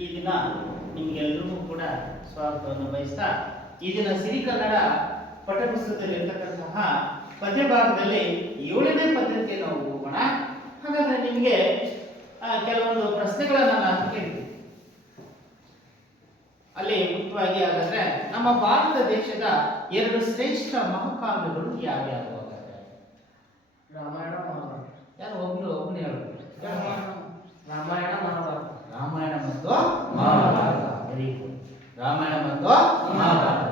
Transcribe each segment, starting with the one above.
ಈ ದಿನ ನಿಮಗೆಲ್ಲರಿಗೂ ಕೂಡ ಸ್ವಾಗತವನ್ನು ಬಯಸ್ತಾ ಈ ದಿನ ಸಿರಿ ಕನ್ನಡ ಪಠ್ಯಪುಸ್ತಕದಲ್ಲಿ ಇರತಕ್ಕಂತಹ ಪದ್ಯ ಭಾಗದಲ್ಲಿ 7ನೇ ಪದ್ಯಕ್ಕೆ ನಾವು ಹೋಗೋಣ. ಹಾಗಾದ್ರೆ ನಿಮಗೆ ಕೆಲವೊಂದು ಪ್ರಶ್ನೆಗಳನ್ನು ನಾನು ಕೇಳ್ತೀನಿ. ಅಲ್ಲಿ ಮುಖ್ಯವಾಗಿ ಹಾಗಾದ್ರೆ ನಮ್ಮ ಭಾರತ ದೇಶದ 2 ಶ್ರೇಷ್ಠ ಮಹಾಕಾವ್ಯಗಳು ಯಾವ್ಯಾವು? ಹಾಗಾದ್ರೆ ರಾಮಾಯಣ ಮಹಾಭಾರತ. ಯಾರು ಒಬ್ಬನೇ ಹೇಳಬೇಕು. ರಾಮಾಯಣ ಮಹಾಭಾರತ. ರಾಮಾಯಣ ಮತ್ತು ಮಹಾಭಾರತ. Very good. ರಾಮಾಯಣ ಮತ್ತು ಮಹಾಭಾರತ.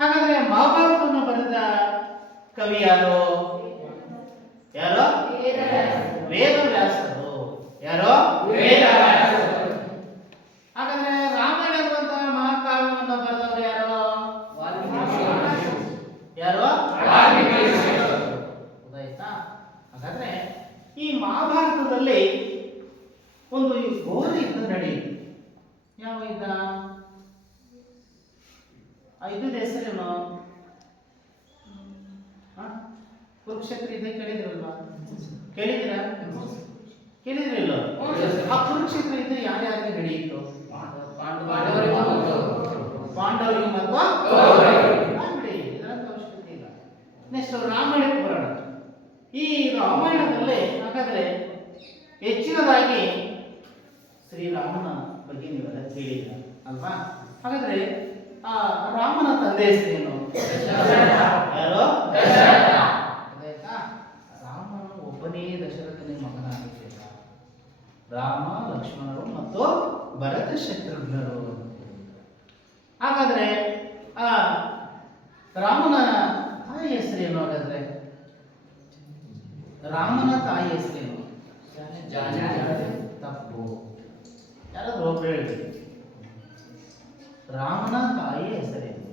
ಹಾಗಾದ್ರೆ ಮಹಾಭಾರತವನ್ನು ಬರೆದ ಕವಿ ಯಾರು? ಯಾರು? ವೇದವ್ಯಾಸರು. ಯಾರು? ವೇದವ್ಯಾಸರು. ಹಾಗಾದ್ರೆ ರಾಮಾಯಣ ಅನ್ನುವಂತಹ ಮಹಾಕಾವ್ಯವನ್ನು ಬರೆದವರು ಯಾರು? ಯಾರು? ಗೊತ್ತಾಯ್ತಾ? ಹಾಗಾದ್ರೆ ಈ ಮಹಾಭಾರತದಲ್ಲಿ ಒಂದು ಘೋರ ಯುದ್ಧ ನಡೆಯಿತು. ಯಾವ ಯುದ್ಧ? ಆ ಯುದ್ಧದ ಹೆಸರೇನು? ಕುರುಕ್ಷೇತ್ರ ಯುದ್ಧ ಕೇಳಿದ್ರಲ್ವಾ? ಕೇಳಿದ್ರ? ಕೇಳಿದ್ರಿಲ್ಲ? ಆ ಕುರುಕ್ಷೇತ್ರ ಯುದ್ಧ ಯಾರ್ಯಾರಿಗೆ ನಡೆಯಿತು? ಪಾಂಡವರಿಗೆ ಮತ್ತು ಇದರಂತ ಅವಶ್ಯಕತೆ ಇಲ್ಲ. ನೆಕ್ಸ್ಟ್ ರಾಮಾಯಣಕ್ಕೆ ಬರೋಣ. ಈ ರಾಮಾಯಣದಲ್ಲಿ ಹಾಗಾದ್ರೆ ಹೆಚ್ಚಿನದಾಗಿ ಶ್ರೀರಾಮನ ಬಗ್ಗೆ ನೀವೆಲ್ಲ ಕೇಳಿದ್ರ ಅಲ್ವಾ? ಹಾಗಾದ್ರೆ ಆ ರಾಮನ ತಂದೆ ಹೆಸರೇನು? ಯಾರು? ಆಯ್ತಾ? ರಾಮನು ಒಬ್ಬನೇ ದಶರಥನ ಮಗನಾಗಿದ್ದ. ರಾಮ, ಲಕ್ಷ್ಮಣರು ಮತ್ತು ಭರತ ಶತ್ರುಘ್ನರು. ಹಾಗಾದ್ರೆ ಆ ರಾಮನ ತಾಯಿ ಹೆಸರೇನು? ಹಾಗಾದ್ರೆ ರಾಮನ ತಾಯಿ ಹೆಸರೇನು? ತಪ್ಪು. ಯಾರಾದ್ರೂ ಒಬ್ರು ಹೇಳಿ. ರಾಮನ ತಾಯಿ ಹೆಸರೇನು?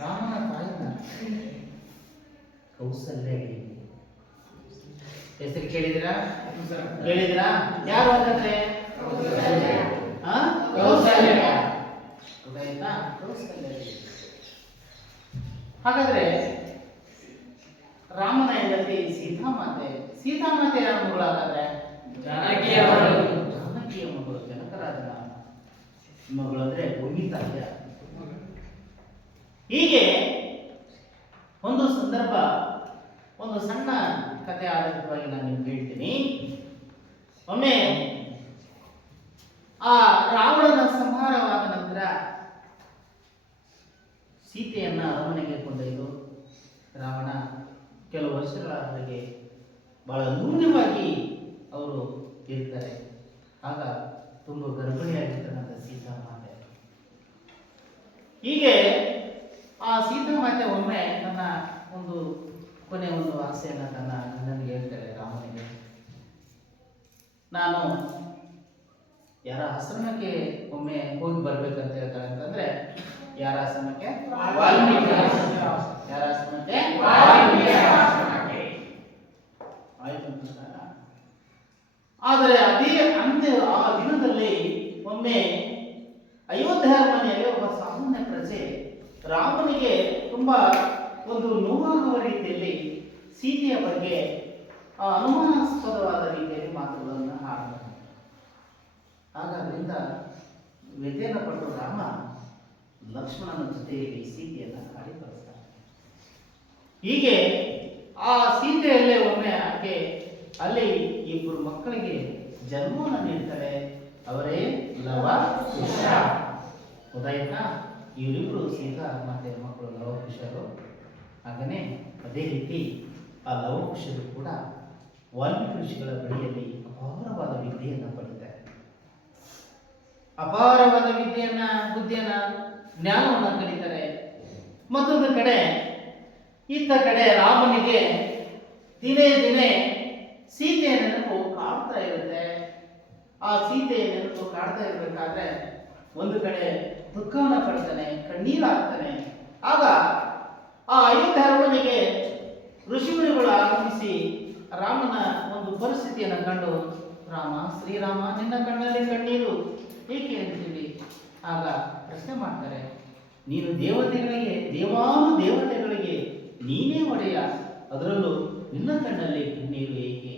ರಾಮನ ತಾಯಿನ ಕೌಸಲ್ಯ. ಹೆಸರು ಕೇಳಿದಿರಾ? ಕೇಳಿದಿರಾ? ಯಾರು ಹಾಗಾದ್ರೆ? ಗೊತ್ತಾಯ್ತಾ? ಕೌಸಲ್ಯ. ಹಾಗಾದ್ರೆ ರಾಮನ ಹೆಂಡತಿ ಸೀತಾಮಾತೆ. ಸೀತಾಮಾತೆ ಯಾರ ಮಗಳು? ಹಾಗಾದ್ರೆ ಜಾನಕಿಯ ಮಗಳು. ಜನಕರಾಜನ ಮಗಳು ಅಂದ್ರೆ ಭೂಮಿತಾಯ. ಹೀಗೆ ಒಂದು ಸಂದರ್ಭ, ಒಂದು ಸಣ್ಣ ಕಥೆ ಆಧಾರಿತವಾಗಿ ನಾನು ನಿಮ್ಗೆ ಹೇಳ್ತೀನಿ. ಒಮ್ಮೆ ಆ ರಾವಣನ ಸಂಹಾರವಾದ ನಂತರ ಸೀತೆಯನ್ನ ಅರಮನೆಗೆ ಕೊಂಡೊಯ್ದು ರಾವಣ ಕೆಲವು ವರ್ಷಗಳವರೆಗೆ ಬಹಳ ನ್ಯೂನವಾಗಿ ಅವರು ಇರ್ತಾರೆ. ಆಗ ತುಂಬ ಗರ್ಭಿಣಿಯಾಗಿರ್ತಕ್ಕಂಥ ಸೀತಾಮಾತೆ. ಹೀಗೆ ಆ ಸೀತಾಮಾತೆ ಒಮ್ಮೆ ನನ್ನ ಒಂದು ಕೊನೆ ಒಂದು ಆಸೆಯನ್ನು ತನ್ನ ಗಂಡನಿಗೆ ಹೇಳ್ತಾರೆ, ರಾಮನಿಗೆ. ನಾನು ಯಾರ ಆಶ್ರಮಕ್ಕೆ ಒಮ್ಮೆ ಹೋಗಿ ಬರ್ಬೇಕಂತ ಹೇಳ್ತಾರೆ. ಅಂತಂದ್ರೆ ಯಾರ ಆಶ್ರಮಕ್ಕೆ? ವಾಲ್ಮೀಕಿ ಆಶ್ರಮ. ಯಾರ ಆಶ್ರಮಕ್ಕೆ? ಆಯ್ತು. ಆದರೆ ಅದೇ ಅಂತ್ಯ ಆ ದಿನದಲ್ಲಿ ಒಮ್ಮೆ ಅಯೋಧ್ಯ ಅರಮನೆಯಲ್ಲಿ ಒಬ್ಬ ಸಾಮಾನ್ಯ ಪ್ರಜೆ ರಾಮನಿಗೆ ತುಂಬಾ ಒಂದು ನೋವಾಗುವ ರೀತಿಯಲ್ಲಿ ಸೀತೆಯ ಬಗ್ಗೆ ಅನುಮಾನಾಸ್ಪದವಾದ ರೀತಿಯಲ್ಲಿ ಮಾತುಗಳನ್ನು ಆಡ್ತಾನೆ. ಆಗ ಅದರಿಂದ ವ್ಯಥೆಯನ್ನು ಪಟ್ಟು ರಾಮ ಲಕ್ಷ್ಮಣನ ಜೊತೆಯಲ್ಲಿ ಸೀತೆಯನ್ನು ಕಾಡಿ ಕಳಿಸ್ತಾನೆ. ಹೀಗೆ ಆ ಸೀತೆಯಲ್ಲೇ ಒಮ್ಮೆ ಆಕೆ ಅಲ್ಲಿ 2 ಮಕ್ಕಳಿಗೆ ಜನ್ಮವನ್ನು ನೀಡ್ತಾಳೆ. ಅವರೇ ಲವ ಕುಶ. ಗೊತ್ತಾಯ್ತಾ? ಇವರಿಬ್ರು ಸೀತಾ ಮತ್ತೆ ಮಕ್ಕಳು ಲವಕುಶರು. ಹಾಗನೇ ಅದೇ ರೀತಿ ಆ ಲವಕುಶರು ಕೂಡ ವಾಲ್ಮೀಕಿ ಋಷಿಗಳ ಬಳಿಯಲ್ಲಿ ಅಪಾರವಾದ ವಿದ್ಯೆಯನ್ನು ಪಡಿತಾರೆ. ಅಪಾರವಾದ ವಿದ್ಯೆಯನ್ನ, ಬುದ್ಧಿಯನ್ನ, ಜ್ಞಾನವನ್ನು ಕಲಿತಾರೆ. ಮತ್ತೊಂದು ಕಡೆ ಇತ್ತ ಕಡೆ ರಾಮನಿಗೆ ದಿನೇ ದಿನೇ ಸೀತೆಯ ನೆನಪು ಕಾಡ್ತಾ ಇರುತ್ತೆ. ಆ ಸೀತೆಯ ನೆನಪು ಕಾಡ್ತಾ ಇರಬೇಕಾದ್ರೆ ಒಂದು ಕಡೆ ದುಃಖವನ್ನು ಪಡ್ತಾನೆ, ಕಣ್ಣೀರಾಗ್ತಾನೆ. ಆಗ ಆ ಅಯೋಧ್ಯ ಅರಮನೆಗೆ ಋಷಿಮುನಿಗಳು ಆಗಮಿಸಿ ರಾಮನ ಒಂದು ಪರಿಸ್ಥಿತಿಯನ್ನು ಕಂಡು, ರಾಮ, ಶ್ರೀರಾಮ, ನಿನ್ನ ಕಣ್ಣಲ್ಲಿ ಕಣ್ಣೀರು ಏಕೆ ಅಂತೀವಿ? ಆಗ ಪ್ರಶ್ನೆ ಮಾಡ್ತಾರೆ, ನೀನು ದೇವತೆಗಳಿಗೆ, ದೇವಾನು ದೇವತೆಗಳಿಗೆ ನೀನೇ ಒಡೆಯ, ಅದರಲ್ಲೂ ನಿನ್ನ ಕಣ್ಣಲ್ಲಿ ಕಣ್ಣೀರು ಏಕೆ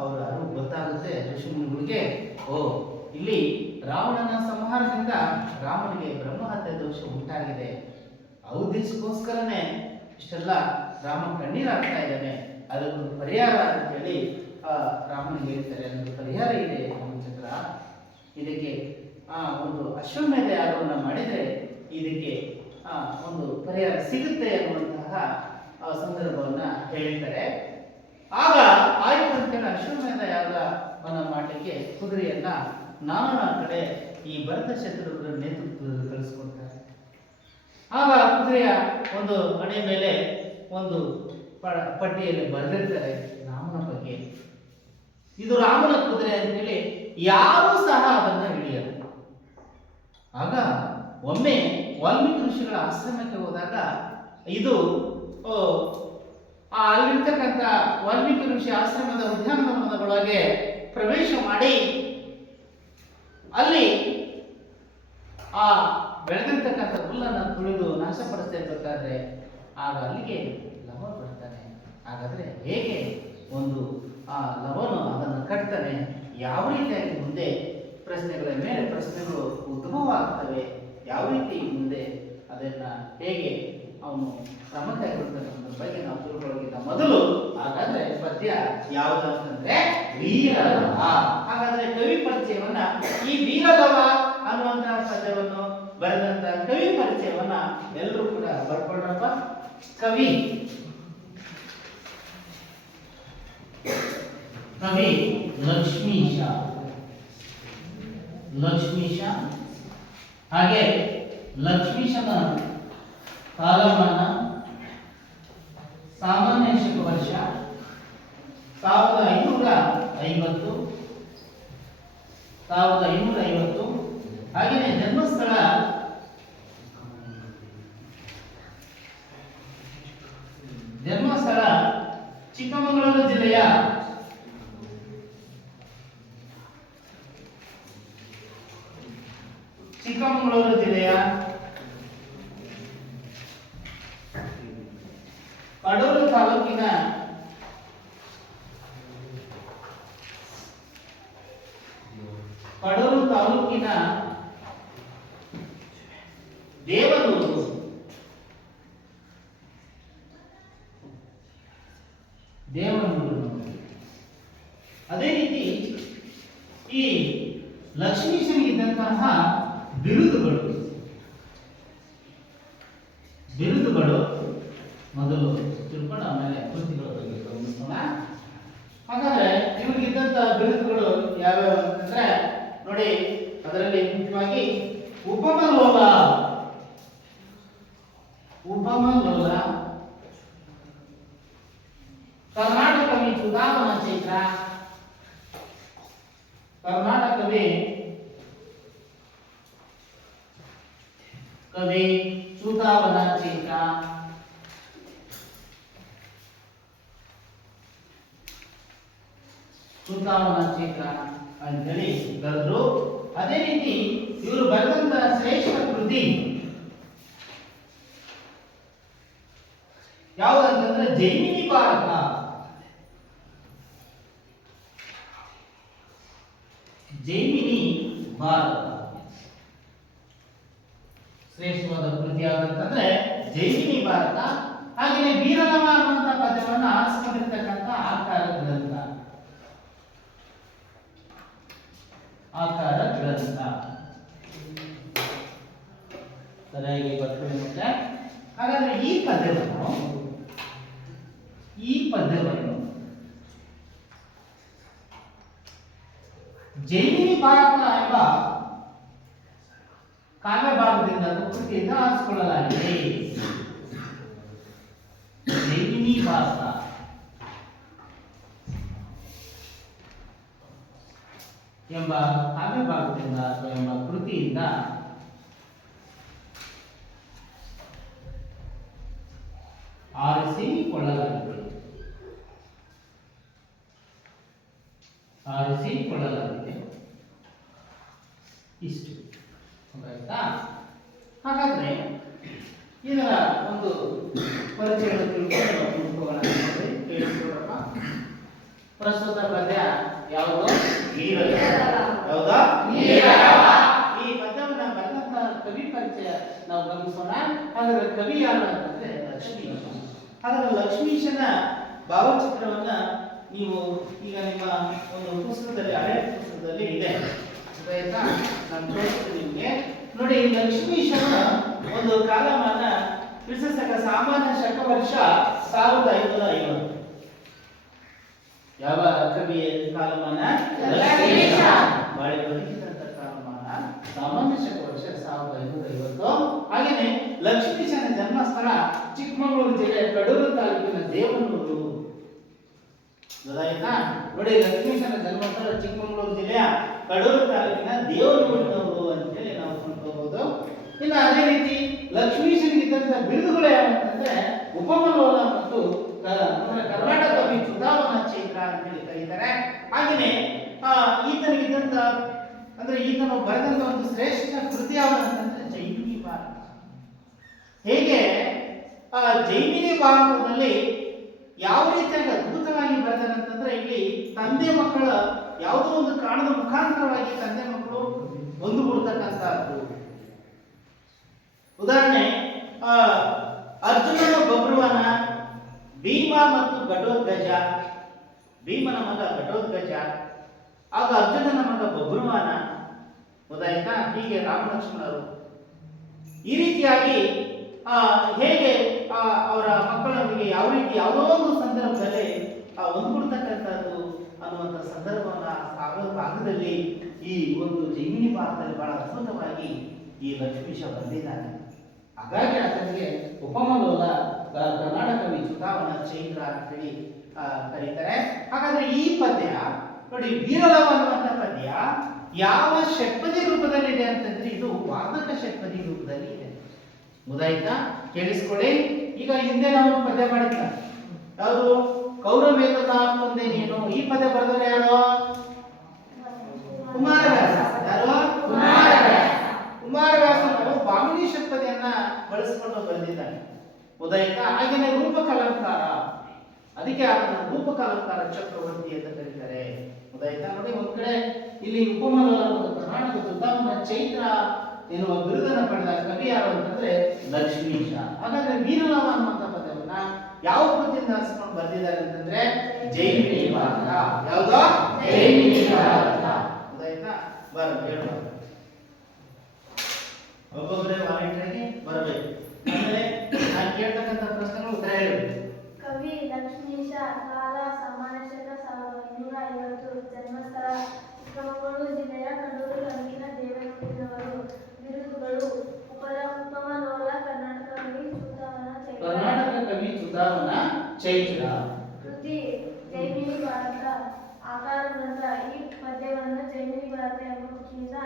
ಅವರ ಅರಿವು ಗೊತ್ತಾಗುತ್ತೆ ಋಷಿಮುನಿಗಳಿಗೆ. ಓ, ಇಲ್ಲಿ ರಾವಣನ ಸಂಹಾರದಿಂದ ರಾಮನಿಗೆ ಬ್ರಹ್ಮಹತ್ಯೆ ದೋಷ ಉಂಟಾಗಿದೆ. ಔದ್ದೇಶಕ್ಕೋಸ್ಕರನೇ ಇಷ್ಟೆಲ್ಲ ರಾಮ ಕಣ್ಣೀರಾಗ್ತಾ ಇದ್ದಾನೆ. ಅದಕ್ಕೊಂದು ಪರಿಹಾರ ಅಂತೇಳಿ ರಾಮನಿಗೆ ಹೇಳ್ತಾರೆ. ಅದೊಂದು ಪರಿಹಾರ ಇದೆ ರಾಮಚಂದ್ರ. ಇದಕ್ಕೆ ಒಂದು ಅಶ್ವಮೇಧ ಯಾಗವನ್ನು ಮಾಡಿದರೆ ಇದಕ್ಕೆ ಒಂದು ಪರಿಹಾರ ಸಿಗುತ್ತೆ ಅನ್ನುವಂತಹ ಸಂದರ್ಭವನ್ನ ಹೇಳ್ತಾರೆ. ಆಗ ಆಯ್ತು ಅಂತೇಳಿ ಅಶ್ವಮೇಧ ಯಾಗವನ್ನು ಮಾಡಲಿಕ್ಕೆ ಕುದುರೆಯನ್ನ ನಾನಾ ಕಡೆ ಈ ಭರತ ಶತ್ರುಘ್ನ ನೇತೃತ್ವದಲ್ಲಿ ಕಳಿಸ್ಕೊಡ್ತಾರೆ. ಆಗ ಕುದುರೆಯ ಒಂದು ಹಣೆ ಮೇಲೆ ಒಂದು ಪಟ್ಟಿಯಲ್ಲಿ ಬರೆದಿರ್ತಾರೆ ರಾಮನ ಬಗ್ಗೆ. ಇದು ರಾಮನ ಕುದುರೆ ಅಂತೇಳಿ ಯಾರೂ ಸಹ ಅದನ್ನ ಹಿಡಿಯಲ್ಲ. ಆಗ ಒಮ್ಮೆ ವಾಲ್ಮೀಕಿ ಋಷಿಗಳ ಆಶ್ರಮಕ್ಕೆ ಹೋದಾಗ ಇದು ಅಲ್ಲಿರ್ತಕ್ಕಂಥ ವಾಲ್ಮೀಕಿ ಋಷಿ ಆಶ್ರಮದ ಉದ್ಯಾನವನದೊಳಗೆ ಪ್ರವೇಶ ಮಾಡಿ ಅಲ್ಲಿ ಆ ಬೆಳೆದಿರ್ತಕ್ಕಂಥ ಹುಲ್ಲನ್ನು ತುಳಿದು ನಾಶಪಡಿಸ್ತಾ ಇರಬೇಕಾದ್ರೆ ಆಗ ಅಲ್ಲಿಗೆ ಲವ ಬರ್ತಾನೆ. ಹಾಗಾದ್ರೆ ಹೇಗೆ ಒಂದು ಆ ಲವನು ಅದನ್ನು ಕಟ್ತಾನೆ, ಯಾವ ರೀತಿಯಾಗಿ ಮುಂದೆ ಪ್ರಶ್ನೆಗಳ ಮೇಲೆ ಪ್ರಶ್ನೆಗಳು ಉದ್ಭವ ಆಗ್ತವೆ, ಯಾವ ರೀತಿ ಮುಂದೆ ಅದನ್ನ ಹೇಗೆ ಅವನು ಕ್ರಮ ತೆಗೆದುಕೊಳ್ಳುತ್ತಾನೆ ಅನ್ನೋದ್ರ ಬಗ್ಗೆ ನಾವು ತಿಳ್ಕೊಳ್ಳೋಕ್ಕಿಂತ ಮೊದಲು ಹಾಗಾದ್ರೆ ಪದ್ಯ ಯಾವುದು ಅಂತಂದ್ರೆ ವೀರಲವ. ಹಾಗಾದ್ರೆ ಕವಿ ಪರಿಚಯವನ್ನ ಈ ವೀರಲವ ಅನ್ನುವಂತಹ ಪದ್ಯವನ್ನು ಬರೆದಂತ ಕವಿ ಪರಿಚಯವನ್ನ ಎಲ್ಲರೂ ಕೂಡ ಬರ್ಕೊಂಡ್ರಪ್ಪ. ಕವಿ ಲಕ್ಷ್ಮೀಶ. ಹಾಗೆ ಲಕ್ಷ್ಮೀಶನ ಕಾಲಮಾನ ಸಾಮಾನ್ಯ ಶಕ ವರ್ಷ 1550. ಹಾಗೆಯೇ ಜನ್ಮಸ್ಥಳ ಚಿಕ್ಕಮಗಳೂರು ಜಿಲ್ಲೆಯ ಕಡೂರು ತಾಲೂಕಿನ ದೇವನೂರು. ಅದೇ ರೀತಿ ಈ ಲಕ್ಷ್ಮೀಶನಿಗಿದ್ದಂತಹ ಬಿರುದುಗಳು ಮೊದಲು ತಿಳ್ಕೊಂಡು ಆಮೇಲೆ ಕೃತಿಗಳ ಬಗ್ಗೆ ಗಮನಿಸೋಣ. ಹಾಗಾದ್ರೆ ಇವ್ರಿಗಿದ್ದಂತಹ ಬಿರುದುಗಳು ಯಾವ್ಯಾವ ಅಂತಂದ್ರೆ ನೋಡಿ, ಅದರಲ್ಲಿ ಮುಖ್ಯವಾಗಿ ಉಪಮಲೋಲ, ಕರ್ನಾಟಕವಿ ಚೂಡಾವನ ಚೈತ್ರ, ಕರ್ನಾಟಕವಿ ಕವಿ ಚೂತಾವನ ಚೈತ್ರ, ಅಂತೇಳಿ ಬರೆದ್ರು. ಅದೇ ರೀತಿ ಇವರು ಬರೆದಂತ ಶ್ರೇಷ್ಠ ಕೃತಿ ಯಾವುದಂತಂದ್ರೆ ಜೈಮಿನಿ ಭಾರತ. ಶ್ರೇಷ್ಠವಾದ ಕೃತಿ ಯಾವುದಂತಂದ್ರೆ ಜೈಮಿನಿ ಭಾರತ. ಹಾಗೆಯೇ ವೀರಲವ ಅನ್ನುವಂಥ ಪದ್ಯವನ್ನು ಆರಿಸಿಕೊಂಡಿರ್ತಕ್ಕಂಥ ಆಕಾರ ಗ್ರಂಥ. ಸರಿಯಾಗಿ ಬರ್ತಾರೆ. ಹಾಗಾದ್ರೆ ಈ ಪದ್ಯವನ್ನು ಜೈಮಿನಿ ಭಾರತ ಎಂಬ ಕಾವ್ಯ ಭಾಗದಿಂದ ಕೃತಿಯಿಂದ ಆರಿಸಿಕೊಳ್ಳಲಾಗಿದೆ. ಜೈಮಿನಿ ಭಾರತ ಎಂಬ ಕಾವ್ಯ ಭಾಗದಿಂದ ಅಥವಾ ಎಂಬ ಕೃತಿಯಿಂದ ಆರಿಸಿಕೊಳ್ಳಲಾಗಿದೆ. ಇಷ್ಟು ಆಯ್ತಾ? ಹಾಗಾದ್ರೆ ಇದರ ಒಂದು ಪರಿಚಯವನ್ನು ತಿಳ್ಕೊಂಡು ಹೋಗೋಣ. ಪ್ರಸ್ತುತ ಪದ್ಯ ಯಾವುದು? ವೀರಲ. ವೀರಲ. ಯಾವುದು? ವೀರಲ. ಈ ಪದ್ಯವನ್ನ ಬರೆದಂತ ಕವಿ ಪರಿಚಯ ನಾವು ಗಮನಿಸೋಣ. ಹಾಗಾದ್ರೆ ಕವಿ ಯಾರು ಅಂತಂದ್ರೆ ಲಕ್ಷ್ಮೀಶ. ಹಾಗಾದ್ರೆ ಲಕ್ಷ್ಮೀಶನ ಭಾವಚಿತ್ರವನ್ನ ನೀವು ಈಗ ನಿಮ್ಮ ಒಂದು ಪುಸ್ತಕದಲ್ಲಿ, ಹಳೆ ಪುಸ್ತಕದಲ್ಲಿ ಇದೆ, ಆಯ್ತಾ? ನಾನು ತೋರಿಸ್ತೀನಿ ನಿಮಗೆ. ನೋಡಿ, ಲಕ್ಷ್ಮೀಶನ ಒಂದು ಕಾಲಮಾನ ಕ್ರಿಸ್ತಶಕ ಸಾಮಾನ್ಯ ಶಕ ವರ್ಷ 1550. ಯಾವ ಕವಿಯ ಕಾಲಮಾನ? ಲಕ್ಷ್ಮೀಶ. ಬಾಳೆ ಬದುಕಿದಂತ ಕಾಲಮಾನ ಸಾಮಾನ್ಯ ಶಕ ವರ್ಷ 1550. ಹಾಗೇನೆ ಲಕ್ಷ್ಮೀಶನ ಜನ್ಮಸ್ಥಳ ಚಿಕ್ಕಮಗಳೂರು ಜಿಲ್ಲೆಯ ಕಡೂರು ತಾಲೂಕಿನ ದೇವನೂರು. ಗೊತ್ತಾಯ್ತಾ? ನೋಡಿ, ಲಕ್ಷ್ಮೀಶನ ಜನ್ಮಸ್ಥಳ ಚಿಕ್ಕಮಗಳೂರು ಜಿಲ್ಲೆಯ ಕಡೂರು ತಾಲೂಕಿನ ದೇವನೂರಿನವರು ಅಂತೇಳಿ ನಾವು ಕೊಂಡ್ಕೋಬಹುದು. ಇನ್ನು ಅದೇ ರೀತಿ ಲಕ್ಷ್ಮೀಶನಿಗಿದ್ದಂತ ಬಿರುದುಗಳು ಯಾವಂತಂದ್ರೆ ಉಪಮಲೋಲ ಮತ್ತು ಕರ್ನಾಟಕ ಕವಿ ಚುನಾವಣಾ ಚೈತ್ರ ಅಂತೇಳಿ ಕರೀತಾರೆ. ಹಾಗೆಯೇ ಈತನಿಗಿದ್ದಂತ ಅಂದ್ರೆ ಈತನು ಬರೆದಂತ ಒಂದು ಶ್ರೇಷ್ಠ ಕೃತಿ ಯಾವಂತಂದ್ರೆ ಜೈಮಿನಿ ಭಾರತ. ಹೇಗೆ ಜೈಮಿನಿ ಭಾರತದಲ್ಲಿ ಯಾವ ರೀತಿಯಾಗಿ ಅದ್ಭುತವಾಗಿ ಬರೆದನಂತಂದ್ರೆ, ಇಲ್ಲಿ ತಂದೆ ಮಕ್ಕಳ ಯಾವುದೋ ಒಂದು ಕಾರಣದ ಮುಖಾಂತರವಾಗಿ ತಂದೆ ಮಕ್ಕಳು ಒಂದುಗೂಡ್ತಕ್ಕಂಥದ್ದು. ಉದಾಹರಣೆ, ಅರ್ಜುನನ ಬಬ್ರುವನ, ಭೀಮ ಮತ್ತು ಘಟೋತ್ಕಚ. ಭೀಮನ ಮಗ ಘಟೋತ್ಕಚ, ಆಗ ಅರ್ಜುನನ ಮಗ ಬಬ್ರುವನ. ಗೊತ್ತಾಯ್ತಾ? ಹೀಗೆ ರಾಮ ಲಕ್ಷ್ಮಣರು ಈ ರೀತಿಯಾಗಿ ಹೇಗೆ ಅವರ ಮಕ್ಕಳೊಂದಿಗೆ ಯಾವ ರೀತಿ ಯಾವುದೋ ಒಂದು ಸಂದರ್ಭದಲ್ಲಿ ಒಂದುಗೂಡ್ತಕ್ಕಂಥದ್ದು ಅನ್ನುವಂಥ ಸಂದರ್ಭವನ್ನ ಸಾಗರ ಭಾಗದಲ್ಲಿ ಈ ಒಂದು ಜೈಮಿನಿ ಭಾರತದಲ್ಲಿ ಬಹಳ ಅದ್ಭುತವಾಗಿ ಈ ಲಕ್ಷ್ಮೀಶ ಬಂದಿದ್ದಾನೆ. ಹಾಗಾಗಿ ಆತನಿಗೆ ಉಪಮಲೋಲ ಕರ್ನಾಟಕ ಕವಿ ಚುನಾವಣಾ ಚೈತ್ರ ಅಂತೇಳಿ ಕರೀತಾರೆ. ಹಾಗಾದ್ರೆ ಈ ಪದ್ಯ ನೋಡಿ, ವೀರಲವ ಅನ್ನುವಂಥ ಪದ್ಯ ಯಾವ ಷಟ್ಪದಿ ರೂಪದಲ್ಲಿದೆ ಅಂತಂದ್ರೆ ಇದು ವಾದಕ ಷಟ್ಪದಿ ರೂಪದಲ್ಲಿ ಇದೆ. ಗೊತ್ತಾಯ್ತಾ? ಕೇಳಿಸ್ಕೊಳ್ಳಿ. ಈಗ ಹಿಂದೆ ನಾವು ಪದ್ಯ ಮಾಡಿದ್ದ ಯಾವುದು? ಕೌರವೇತನ ಮುಂದೆ ನೀನು. ಈ ಪದ್ಯ ಬರೆದವರು ಯಾರು? ಕುಮಾರವ್ಯಾಸ. ಯಾರು? ಕುಮಾರವ್ಯಾಸ. ಕುಮಾರವ್ಯಾಸನು ಭಾಮಿನಿ ಷಟ್ಪದಿಯನ್ನ ಬಳಸಿಕೊಂಡು ಬಂದಿದ್ದಾನೆ. ಗೊತ್ತಾಯ್ತಾ? ಹಾಗೆಯೇ ರೂಪಕಲಂಕಾರ, ಅದಕ್ಕೆ ಅವನ ರೂಪಕಲಂಕಾರ ಚಕ್ರವರ್ತಿ ಅಂತ ಕರೀತಾರೆ. ಗೊತ್ತಾಯ್ತಾ? ನೋಡಿ, ಒಂದ್ ಕಡೆ ಇಲ್ಲಿ ಉಪಮಲೋಲ ಮತ್ತು ಕರ್ನಾಟಕ ಚುನಾವಣಾ ಚೈತ್ರ ಎನ್ನುವ ಬಿರುದನ್ನು ಪಡೆದ ಕವಿ ಯಾರು ಅಂತಂದ್ರೆ ಲಕ್ಷ್ಮೀಶ. ಹಾಗಾದ್ರೆ ವೀರಲವ ಅನ್ನುವಂಥ ಪದವನ್ನ ಯಾವ ಕೃತಿಯಿಂದ ಆರಿಸಿಕೊಂಡು ಬಂದಿದ್ದಾರೆ ಅಂತಂದ್ರೆ ಜೈಮಿನಿ ಭಾರತ. ಯಾವುದು? ಜೈಮಿನಿ ಭಾರತ. ಗೊತ್ತಾಯ್ತಾ? ಹೇಳುವ ಒಬ್ಬೊಬ್ಬರೇ ವಾಲಂಟಿಯರ್ಗೆ ಬರಬೇಕು. ಆಮೇಲೆ ನಾನು ಕೇಳ್ತಕ್ಕಂಥ ಪ್ರಶ್ನೆಗಳು ಉತ್ತರ ಹೇಳಬೇಕು. ಕವಿ ಲಕ್ಷ್ಮೀಶ, ಕಾಲ ಸಾಮಾನ್ಯ ಶಕ 1550, ಜನ್ಮಸ್ಥಳ ಚಿಕ್ಕಮಗಳೂರು ಜಿಲ್ಲೆಯ ಕಡೂರು ತಾಲೂಕಿನ ದೇವನೂರಿನವರು. ಬಿರುದುಗಳು: ಉಪಮಲೋಲ, ಕರ್ನಾಟಕ ಕವಿ ಚುನಾವಣಾ ಚೈತ್ರ. ಕರ್ನಾಟಕ ಕವಿ ಚುನಾವಣಾ ಚೈತ್ರ. ಕೃತಿ ಜೈಮಿನಿ ಭಾರತ. ಆಕಾರ ಗ್ರಂಥ. ಈ ಪದ್ಯವನ್ನು ಜೈಮಿನಿ ಭಾರತ ಎಂಬ ಕೃತಿಯಿಂದ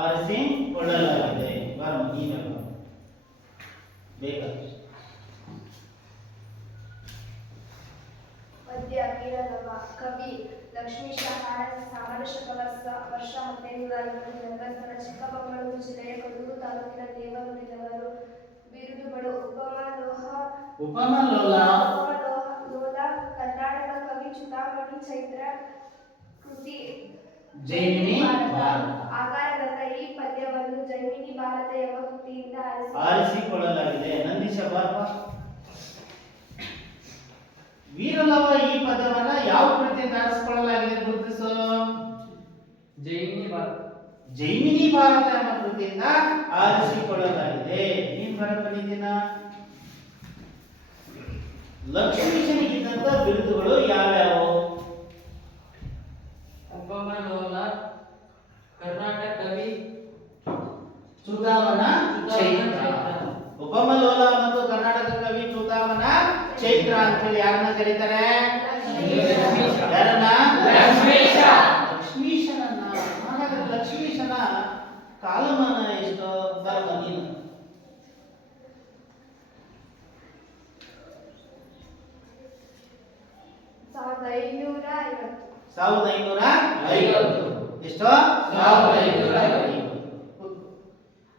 ಆರಿಸಿಕೊಳ್ಳಲಾಗಿದೆ. ಬೇಗ ಪದ್ಯ ವೀರಲವ. ಕವಿ ಲಕ್ಷ್ಮೀಶ, ಕಾಲ ಸಾಮಾನ್ಯ ಶಕ ವರ್ಷ 1550, ಜನ್ಮಸ್ಥಳ ಚಿಕ್ಕಮಗಳೂರು ಜಿಲ್ಲೆಯ ಕಡೂರು ತಾಲೂಕಿನ ದೇವನೂರಿನವರು. ಬಿರುದುಗಳು: ಉಪಮಲೋಲ, ಕರ್ನಾಟಕ ಕವಿ ಚುನಾವಣಿ ಚೈತ್ರ. ಕೃತಿ ಜೈಮಿನಿ ಭಾರತ. ಆಕಾರ ಗ್ರಂಥ. ಈ ಪದ್ಯವನ್ನು ಜೈಮಿನಿ ಭಾರತ ಎಂಬ ಕೃತಿಯಿಂದ ಆರಿಸಿಕೊಳ್ಳಲಾಗಿದೆ. ನಂದೀಶ ಬಾರ್ಪ. ವೀರಲವ ಈ ಪದವನ್ನ ಯಾವ ಕೃತಿಯಿಂದ ಆರಿಸಿಕೊಳ್ಳಲಾಗಿದೆ ಗುರುತಿಸು. ಜೈಮಿನಿ ಭಾರತ. ಜೈಮಿನಿ ಭಾರತ ಎಂಬ ಕೃತಿಯಿಂದ ಆರಿಸಿಕೊಳ್ಳಲಾಗಿದೆ. ನೀನ್ ಬರಕೊಂಡಿದ್ದೀನ. ಲಕ್ಷ್ಮೀಶನಿಗಿದ್ದಂತ ಬಿರುದುಗಳು ಯಾವ್ಯಾವು? ಉಪಮಲೋಲ, ಕರ್ನಾಟಕ ಕವಿ ಚುನಾವಣಾ ಚೈತ್ರ. ಉಪಮಲೋಲ ಮತ್ತು ಕರ್ನಾಟಕ ಕವಿ ಚುನಾವಣಾ ಚೈತ್ರ ಅಂತೇಳಿ ಯಾರನ್ನ ಕರೀತಾರೆ? ಯಾರನ್ನ? ಲಕ್ಷ್ಮೀಶನನ್ನ. ಹಾಗಾದ್ರೆ ಲಕ್ಷ್ಮೀಶನ ಕಾಲಮಾನ ಎಷ್ಟು? ಬರಲ್ಲ ನೀನು. 1550. ಎಷ್ಟು? 1550.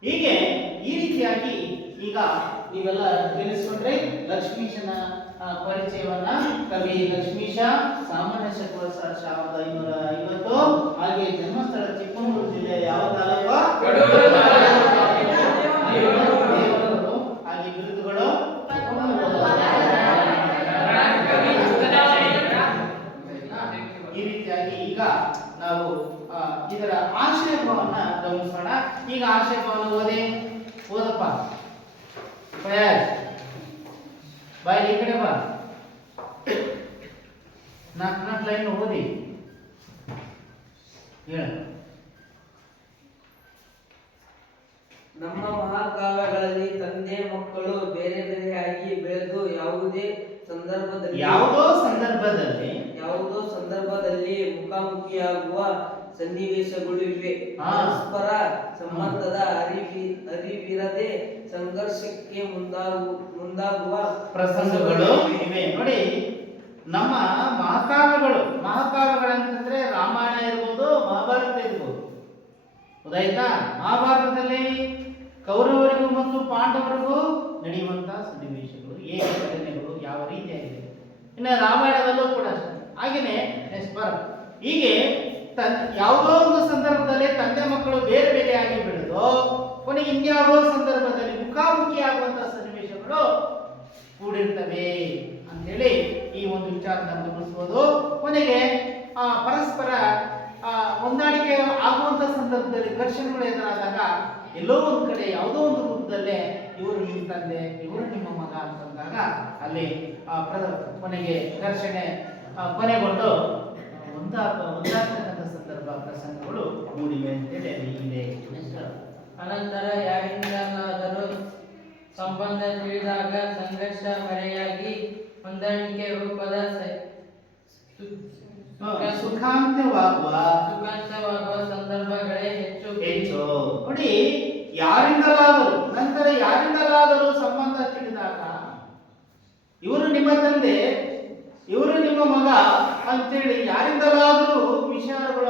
ಹೀಗೆ ಈ ರೀತಿಯಾಗಿ ಈಗ ನೀವೆಲ್ಲ ತಿಳಿಸ್ಕೊಂಡ್ರೆ ಲಕ್ಷ್ಮೀಶನ ಪರಿಚಯವನ್ನ ಕವಿ ಲಕ್ಷ್ಮೀಶ ಸಾಮಾನ್ಯ ಶಕ 1550 ಹಾಗೆ ಜನ್ಮಸ್ಥಳ ಚಿಕ್ಕಮಗಳೂರು ಜಿಲ್ಲೆ ಯಾವ ತಾಲೂಕು ಹಾಗೆ ಬಿರುದುಗಳು ಈ ರೀತಿಯಾಗಿ ಈಗ ನಾವು ಇದರ ಆಶಯಭಾವನ ಗಮನಿಸೋಣ. ಈಗ ಆಶಯಭಾವನ ಓದಪ್ಪ ಫಯಾಜ್ ಬಾಯ್ ಈ ಕಡೆ ಬಾ. 4 ಲೈನ್ ಓದಿ ಹೇಳ. ನಮ್ಮ ಮಹಾಕಾವ್ಯಗಳಲ್ಲಿ ತಂದೆ ಮಕ್ಕಳು ಬೇರೆ ಬೇರೆಯಾಗಿ ಬೆಳೆದು ಯಾವುದೋ ಸಂದರ್ಭದಲ್ಲಿ ಮುಖಾಮುಖಿಯಾಗುವ ಸನ್ನಿವೇಶಗಳು ಇವೆ. ಪರಸ್ಪರ ಸಂಬಂಧದ ಅರಿವಿರದೆ ಸಂಘರ್ಷಕ್ಕೆ ಮುಂದಾಗುವ ಪ್ರಸಂಗಗಳು ಇವೆ. ನೋಡಿ, ನಮ್ಮ ಮಹಾಕಾವ್ಯಗಳಂತಂದ್ರೆ ರಾಮಾಯಣ ಇರ್ಬೋದು, ಮಹಾಭಾರತ ಇರ್ಬೋದು. ಹೌದಾಯ್ತಾ? ಮಹಾಭಾರತದಲ್ಲಿ ಕೌರವರಿಗೂ ಮತ್ತು ಪಾಂಡವರಿಗೂ ನಡೆಯುವಂತಹ ಸನ್ನಿವೇಶಗಳು, ಹೇಗೆ ಘಟನೆಗಳು ಯಾವ ರೀತಿಯಾಗಿದೆ. ಇನ್ನು ರಾಮಾಯಣದಲ್ಲೂ ಕೂಡ ಅಷ್ಟೇ. ಹಾಗೇನೆ ಹೀಗೆ ಯಾವುದೋ ಒಂದು ಸಂದರ್ಭದಲ್ಲಿ ತಂದೆ ಮಕ್ಕಳು ಬೇರೆ ಬೇರೆಯಾಗಿ ಬೆಳೆದು ಕೊನೆಗೆ ಇನ್ಯಾವುದೋ ಸಂದರ್ಭದಲ್ಲಿ ಮುಖಾಮುಖಿ ಆಗುವಂತಹ ಸನ್ನಿವೇಶಗಳು ಕೂಡಿರ್ತವೆ ಅಂತೇಳಿ ಈ ಒಂದು ವಿಚಾರನ ಗಮನಿಸಬಹುದು. ಕೊನೆಗೆ ಪರಸ್ಪರ ಹೊಂದಾಣಿಕೆ ಆಗುವಂತ ಸಂದರ್ಭದಲ್ಲಿ ಘರ್ಷಣೆಗಳು ಎದುರಾದಾಗ ಎಲ್ಲೋ ಒಂದು ಕಡೆ ಯಾವುದೋ ಒಂದು ರೂಪದಲ್ಲೇ ಇವರು ನಿಮ್ಮ ತಂದೆ, ಇವರು ನಿಮ್ಮ ಮಗ ಅಂತಂದಾಗ ಅಲ್ಲಿ ಕೊನೆಗೆ ಘರ್ಷಣೆ ಕೊನೆಗೊಂಡು ಒಂದಾಗ್ತಕ್ಕಂಥ ಸಂದರ್ಭ ಪ್ರಸಂಗಗಳು ಮೂಡಿವೆ ಅಂತೇಳಿ ಇದೆ. ಅನಂತರ ಯಾರಿಂದಲಾದರೂ ಸಂಬಂಧ ತಿಳಿದಾಗ ಸಂಘರ್ಷ ಮರೆಯಾಗಿ ಹೊಂದಾಣಿಕೆ ರೂಪದ ಸುಖಾಂತವಾಗುವ ಸಂದರ್ಭಗಳೇ ಹೆಚ್ಚು. ನೋಡಿ, ಯಾರಿಂದಲಾದರೂ ಸಂಬಂಧ ತಿಳಿದಾಗ ಇವರು ನಿಮ್ಮ ತಂದೆ, ಇವರು ನಿಮ್ಮ ಮಗ ಅಂತೇಳಿ ಯಾರಿಂದಲಾದರೂ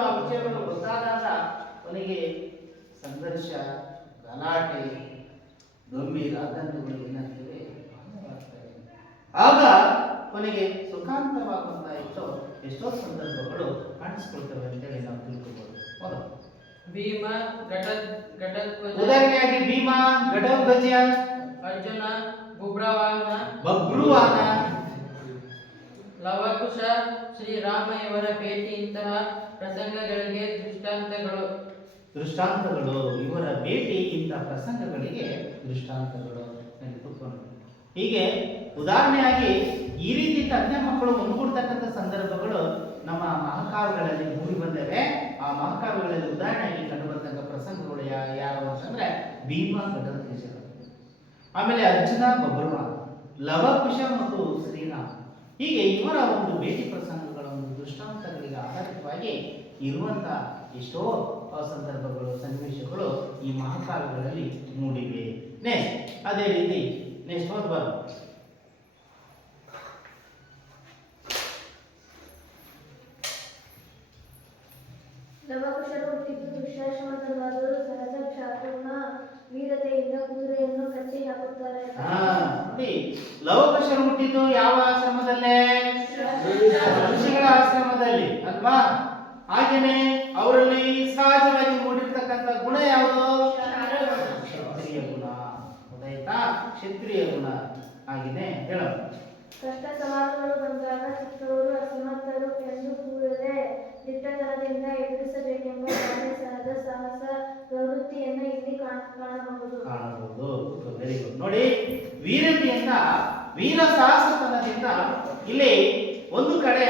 ಆ ವಿಷಯಗಳು ಗೊತ್ತಾದಾಗ ಕೊನೆಗೆ ಸಂಘರ್ಷ, ಗಲಾಟೆ, ಗಂಭೀರ ದಂತಗಳು ಏನಾಗ್ತವೆ ಆಗ ಕೊನೆಗೆ ಸುಖಾಂತವಾಗುತ್ತಾ ಎಷ್ಟೋ ಸಂದರ್ಭಗಳು ಕಾಣಿಸ್ಕೊಳ್ತವೆ ಅಂತೇಳಿ ನಾವು ತಿಳ್ಕೊಬಹುದು. ಭೀಮ ಉದಾಹರಣೆಯಾಗಿ ಭೀಮ ಘಟೋತ್ಕಚ, ಅರ್ಜುನ ಬಭ್ರುವಾಹನ, ಲವಕುಶ, ಶ್ರೀರಾಮ ಇವರ ಭೇಟಿ ಇಂತಹ ಪ್ರಸಂಗಗಳಿಗೆ ದೃಷ್ಟಾಂತಗಳು ಇವರ ಭೇಟಿ ಇಂತಹ ಪ್ರಸಂಗಗಳಿಗೆ ದೃಷ್ಟಾಂತಗಳು ನೆನಪಿಟ್ಕೊಂಡು ಹೀಗೆ ಉದಾಹರಣೆಯಾಗಿ ಈ ರೀತಿ ತಂದೆ ಮಕ್ಕಳು ಒಂದುಗೂಡ್ತಕ್ಕಂಥ ಸಂದರ್ಭಗಳು ನಮ್ಮ ಮಹಾಕಾವ್ಯಗಳಲ್ಲಿ ಮೂಡಿ ಬಂದಿವೆ. ಆ ಮಹಾಕಾವ್ಯಗಳಲ್ಲಿ ಉದಾಹರಣೆಯಾಗಿ ಕಂಡುಬರ್ತಕ್ಕಂಥ ಪ್ರಸಂಗಗಳು ಯಾವ ಅಂತಂದ್ರೆ ಭೀಮ ಘಟೋತ್ಕಚ, ಆಮೇಲೆ ಅರ್ಜುನ ಬಭ್ರುವಾಹನ, ಲವಕುಶ ಮತ್ತು ಶ್ರೀರಾಮ. ಹೀಗೆ ಇವರ ಒಂದು ಭೇಟಿ ಪ್ರಸಂಗಗಳ ಒಂದು ದೃಷ್ಟಾಂತಗಳಿಗೆ ಆಧಾರಿತವಾಗಿ ಇರುವಂತಹ ಎಷ್ಟೋ ಸಂದರ್ಭಗಳು, ಸನ್ನಿವೇಶಗಳು ಈ ಮಹಾಕಾವ್ಯಗಳಲ್ಲಿ ಮೂಡಿವೆ. ಅದೇ ರೀತಿ ನೆಕ್ಸ್ಟ್ ಓದ್ಬಾರ್ದು. ಲವಕುಶರು ಹುಟ್ಟಿದ್ದು ದುಶ್ಯಾಸನವಾದರೂ ಸಹಜ ಕ್ಷಾತ್ರನ ವೀರತೆಯಿಂದ ಕುದುರೆಯನ್ನು ಕಟ್ಟಿ ಹಾಕುತ್ತಾರೆ. ನೋಡಿ, ಲವಕುಶರು ಹುಟ್ಟಿದ್ದು ಯಾವ ಆಶ್ರಮದಲ್ಲೇ? ಋಷಿಗಳ ಆಶ್ರಮದಲ್ಲಿ ಅಲ್ವಾ? ಹಾಗೇನೆ ಅವರಲ್ಲಿ ಸಹಜವಾಗಿ ಮೂಡಿರ್ತಕ್ಕಂಥ ಗುಣ ಯಾವುದು? ಕ್ಷತ್ರಿಯ ಗುಣ. ಗೊತ್ತಾಯ್ತಾ? ಕ್ಷತ್ರಿಯ ಗುಣ ಆಗಿದೆ. ಹೇಳ. ಕಷ್ಟ ಸವಾಲುಗಳು ಬಂದಾಗ ಚಿಕ್ಕವರು ಅಸಮರ್ಥರು ಎಂದು ಕೂಡಲೇ ದಿಟ್ಟತನದಿಂದ ಎದುರಿಸಬೇಕೆಂಬ ಸಹಜ ಸಾಹಸ ಪ್ರವೃತ್ತಿಯನ್ನು ಇಲ್ಲಿ ಕಾಣಬಹುದು. Very good. ನೋಡಿ, ವೀರತೆಯಿಂದ, ವೀರ ಸಾಹಸತನದಿಂದ ಇಲ್ಲಿ ಒಂದು ಕಡೆ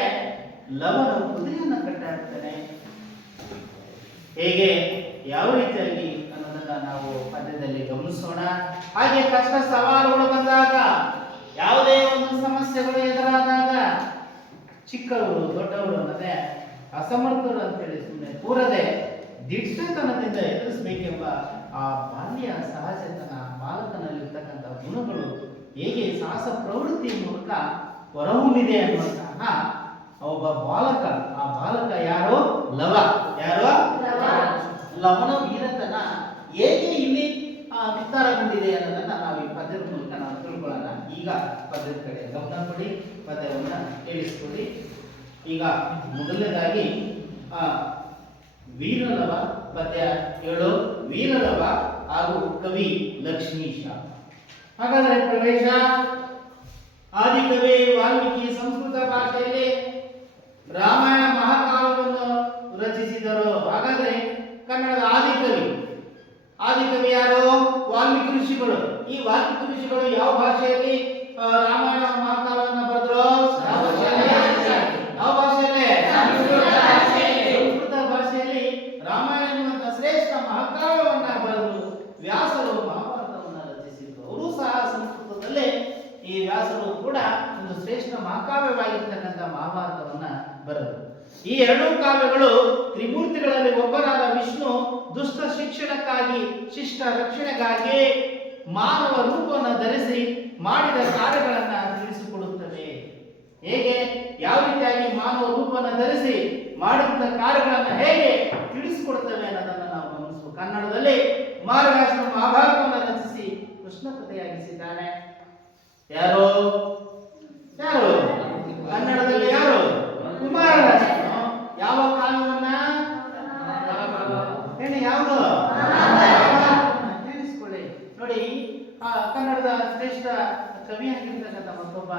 ಲವನ ಕುದುರೆಯನ್ನು ಕಟ್ಟಾಡ್ತಾನೆ. ಹೇಗೆ, ಯಾವ ರೀತಿಯಾಗಿ ಅನ್ನೋದನ್ನ ನಾವು ಪದ್ಯದಲ್ಲಿ ಗಮನಿಸೋಣ. ಹಾಗೆ ಕಷ್ಟ ಸವಾಲುಗಳು ಬಂದಾಗ, ಯಾವುದೇ ಒಂದು ಸಮಸ್ಯೆಗಳು ಎದುರಾದಾಗ ಚಿಕ್ಕವರು ದೊಡ್ಡವರು ಅನ್ನದೇ ಅಸಮರ್ಥರು ಅಂತೇಳಿ ಸುಮ್ಮನೆ ಕೂರದೆ ದಿಟ್ಟತನದಿಂದ ಎದುರಿಸಬೇಕೆಂಬ ಆ ಬಾಲ್ಯ ಸಹಜತನ, ಬಾಲಕನಲ್ಲಿರ್ತಕ್ಕಂಥ ಗುಣಗಳು ಹೇಗೆ ಸಾಹಸ ಪ್ರವೃತ್ತಿಯ ಮೂಲಕ ಹೊರಹೊಮ್ಮಿದೆ ಅನ್ನುವಂತಹ ಒಬ್ಬ ಬಾಲಕ. ಆ ಬಾಲಕ ಯಾರು? ಲವ. ಯಾರು? ಲವನ ವೀರತನ ಹೇಗೆ ಇಲ್ಲಿ ವಿಸ್ತಾರಗೊಂಡಿದೆ ಅನ್ನೋದನ್ನ ನಾವು ಈ ಪದ್ಯದ ಮೂಲಕ ನಾವು ತಿಳ್ಕೊಳ್ಳೋಣ. ಈಗ ಪದ್ಯದ ಕಡೆ ಗಮನ ಕೊಡಿ, ಪದ್ಯವನ್ನ ಕೇಳಿಸ್ಕೊಡಿ. ಈಗ ಮೊದಲನೇದಾಗಿ ವೀರಲವ ಪದ್ಯ 7 ವೀರಲವ ಹಾಗೂ ಕವಿ ಲಕ್ಷ್ಮೀಶ. ಹಾಗಾದರೆ ಪ್ರವೇಶ. ಆದಿಕವಿ ವಾಲ್ಮೀಕಿ ಸಂಸ್ಕೃತ ಭಾಷೆಯಲ್ಲಿ ರಾಮಾಯಣ ಮಹಾಕಾವ್ಯವನ್ನು ರಚಿಸಿದರು. ಹಾಗಾದ್ರೆ ಕನ್ನಡದ ಆದಿಕವಿ ಯಾರು? ವಾಲ್ಮೀಕಿ ಋಷಿಗಳು. ಈ ವಾಲ್ಮೀಕಿ ಋಷಿಗಳು ಯಾವ ಭಾಷೆಯಲ್ಲಿ ರಾಮಾಯಣ ಮಹಾಕಾವ್ಯವನ್ನು ಬರೆದ್ರು? ಯಾವ ಭಾಷೆಯಲ್ಲಿ? ಸಂಸ್ಕೃತ ಭಾಷೆಯಲ್ಲಿ ರಾಮಾಯಣ ಎನ್ನುವಂತಹ ಶ್ರೇಷ್ಠ ಮಹಾಕಾವ್ಯವನ್ನ ಬರೆದು ವ್ಯಾಸರು ಮಹಾಭಾರತವನ್ನು ರಚಿಸಿದರು. ಅವರು ಸಹ ಸಂಸ್ಕೃತದಲ್ಲೇ ಈ ವ್ಯಾಸರು ಕೂಡ ಒಂದು ಶ್ರೇಷ್ಠ ಮಹಾಕಾವ್ಯವಾಗಿರ್ತಕ್ಕಂಥ ಮಹಾಭಾರತವನ್ನ ಬರೆದರು. ಈ ಎರಡೂ ಕಾವ್ಯಗಳು ತ್ರಿಮೂರ್ತಿಗಳಲ್ಲಿ ಒಬ್ಬರಾದ ವಿಷ್ಣು ದುಷ್ಟ ಶಿಕ್ಷಣಕ್ಕಾಗಿ ಶಿಷ್ಟ ರಕ್ಷಣೆಗಾಗಿ ಮಾನವ ರೂಪವನ್ನು ಧರಿಸಿ ಮಾಡಿದ ಕಾರ್ಯಗಳನ್ನ ತಿಳಿಸಿಕೊಡುತ್ತವೆ. ಹೇಗೆ, ಯಾವ ರೀತಿಯಾಗಿ ಮಾನವ ರೂಪವನ್ನು ಧರಿಸಿ ಮಾಡಿದ ಕಾರ್ಯಗಳನ್ನ ಹೇಗೆ ತಿಳಿಸಿಕೊಡುತ್ತವೆ ಅನ್ನೋದನ್ನು ನಾವು ಗಮನಿಸಬೇಕು. ಕನ್ನಡದಲ್ಲಿ ಕುಮಾರವ್ಯಾಸರು ಮಹಾಭಾರತವನ್ನು ರಚಿಸಿ ಕೃಷ್ಣ ಕಥೆಯಾಗಿಸಿದ್ದಾನೆ. ಯಾರು? ಕನ್ನಡದಲ್ಲಿ ಯಾರು? ಕುಮಾರವ್ಯಾಸರು. ಯಾವ ಕಾವ್ಯವನ್ನ ಹೇಳಿ? ಯಾವುದು? ತಿಳಿಸ್ಕೊಳ್ಳಿ. ನೋಡಿ, ಕನ್ನಡದ ಶ್ರೇಷ್ಠ ಕವಿಯಾಗಿರ್ತಕ್ಕಂಥ ಮತ್ತೊಬ್ಬ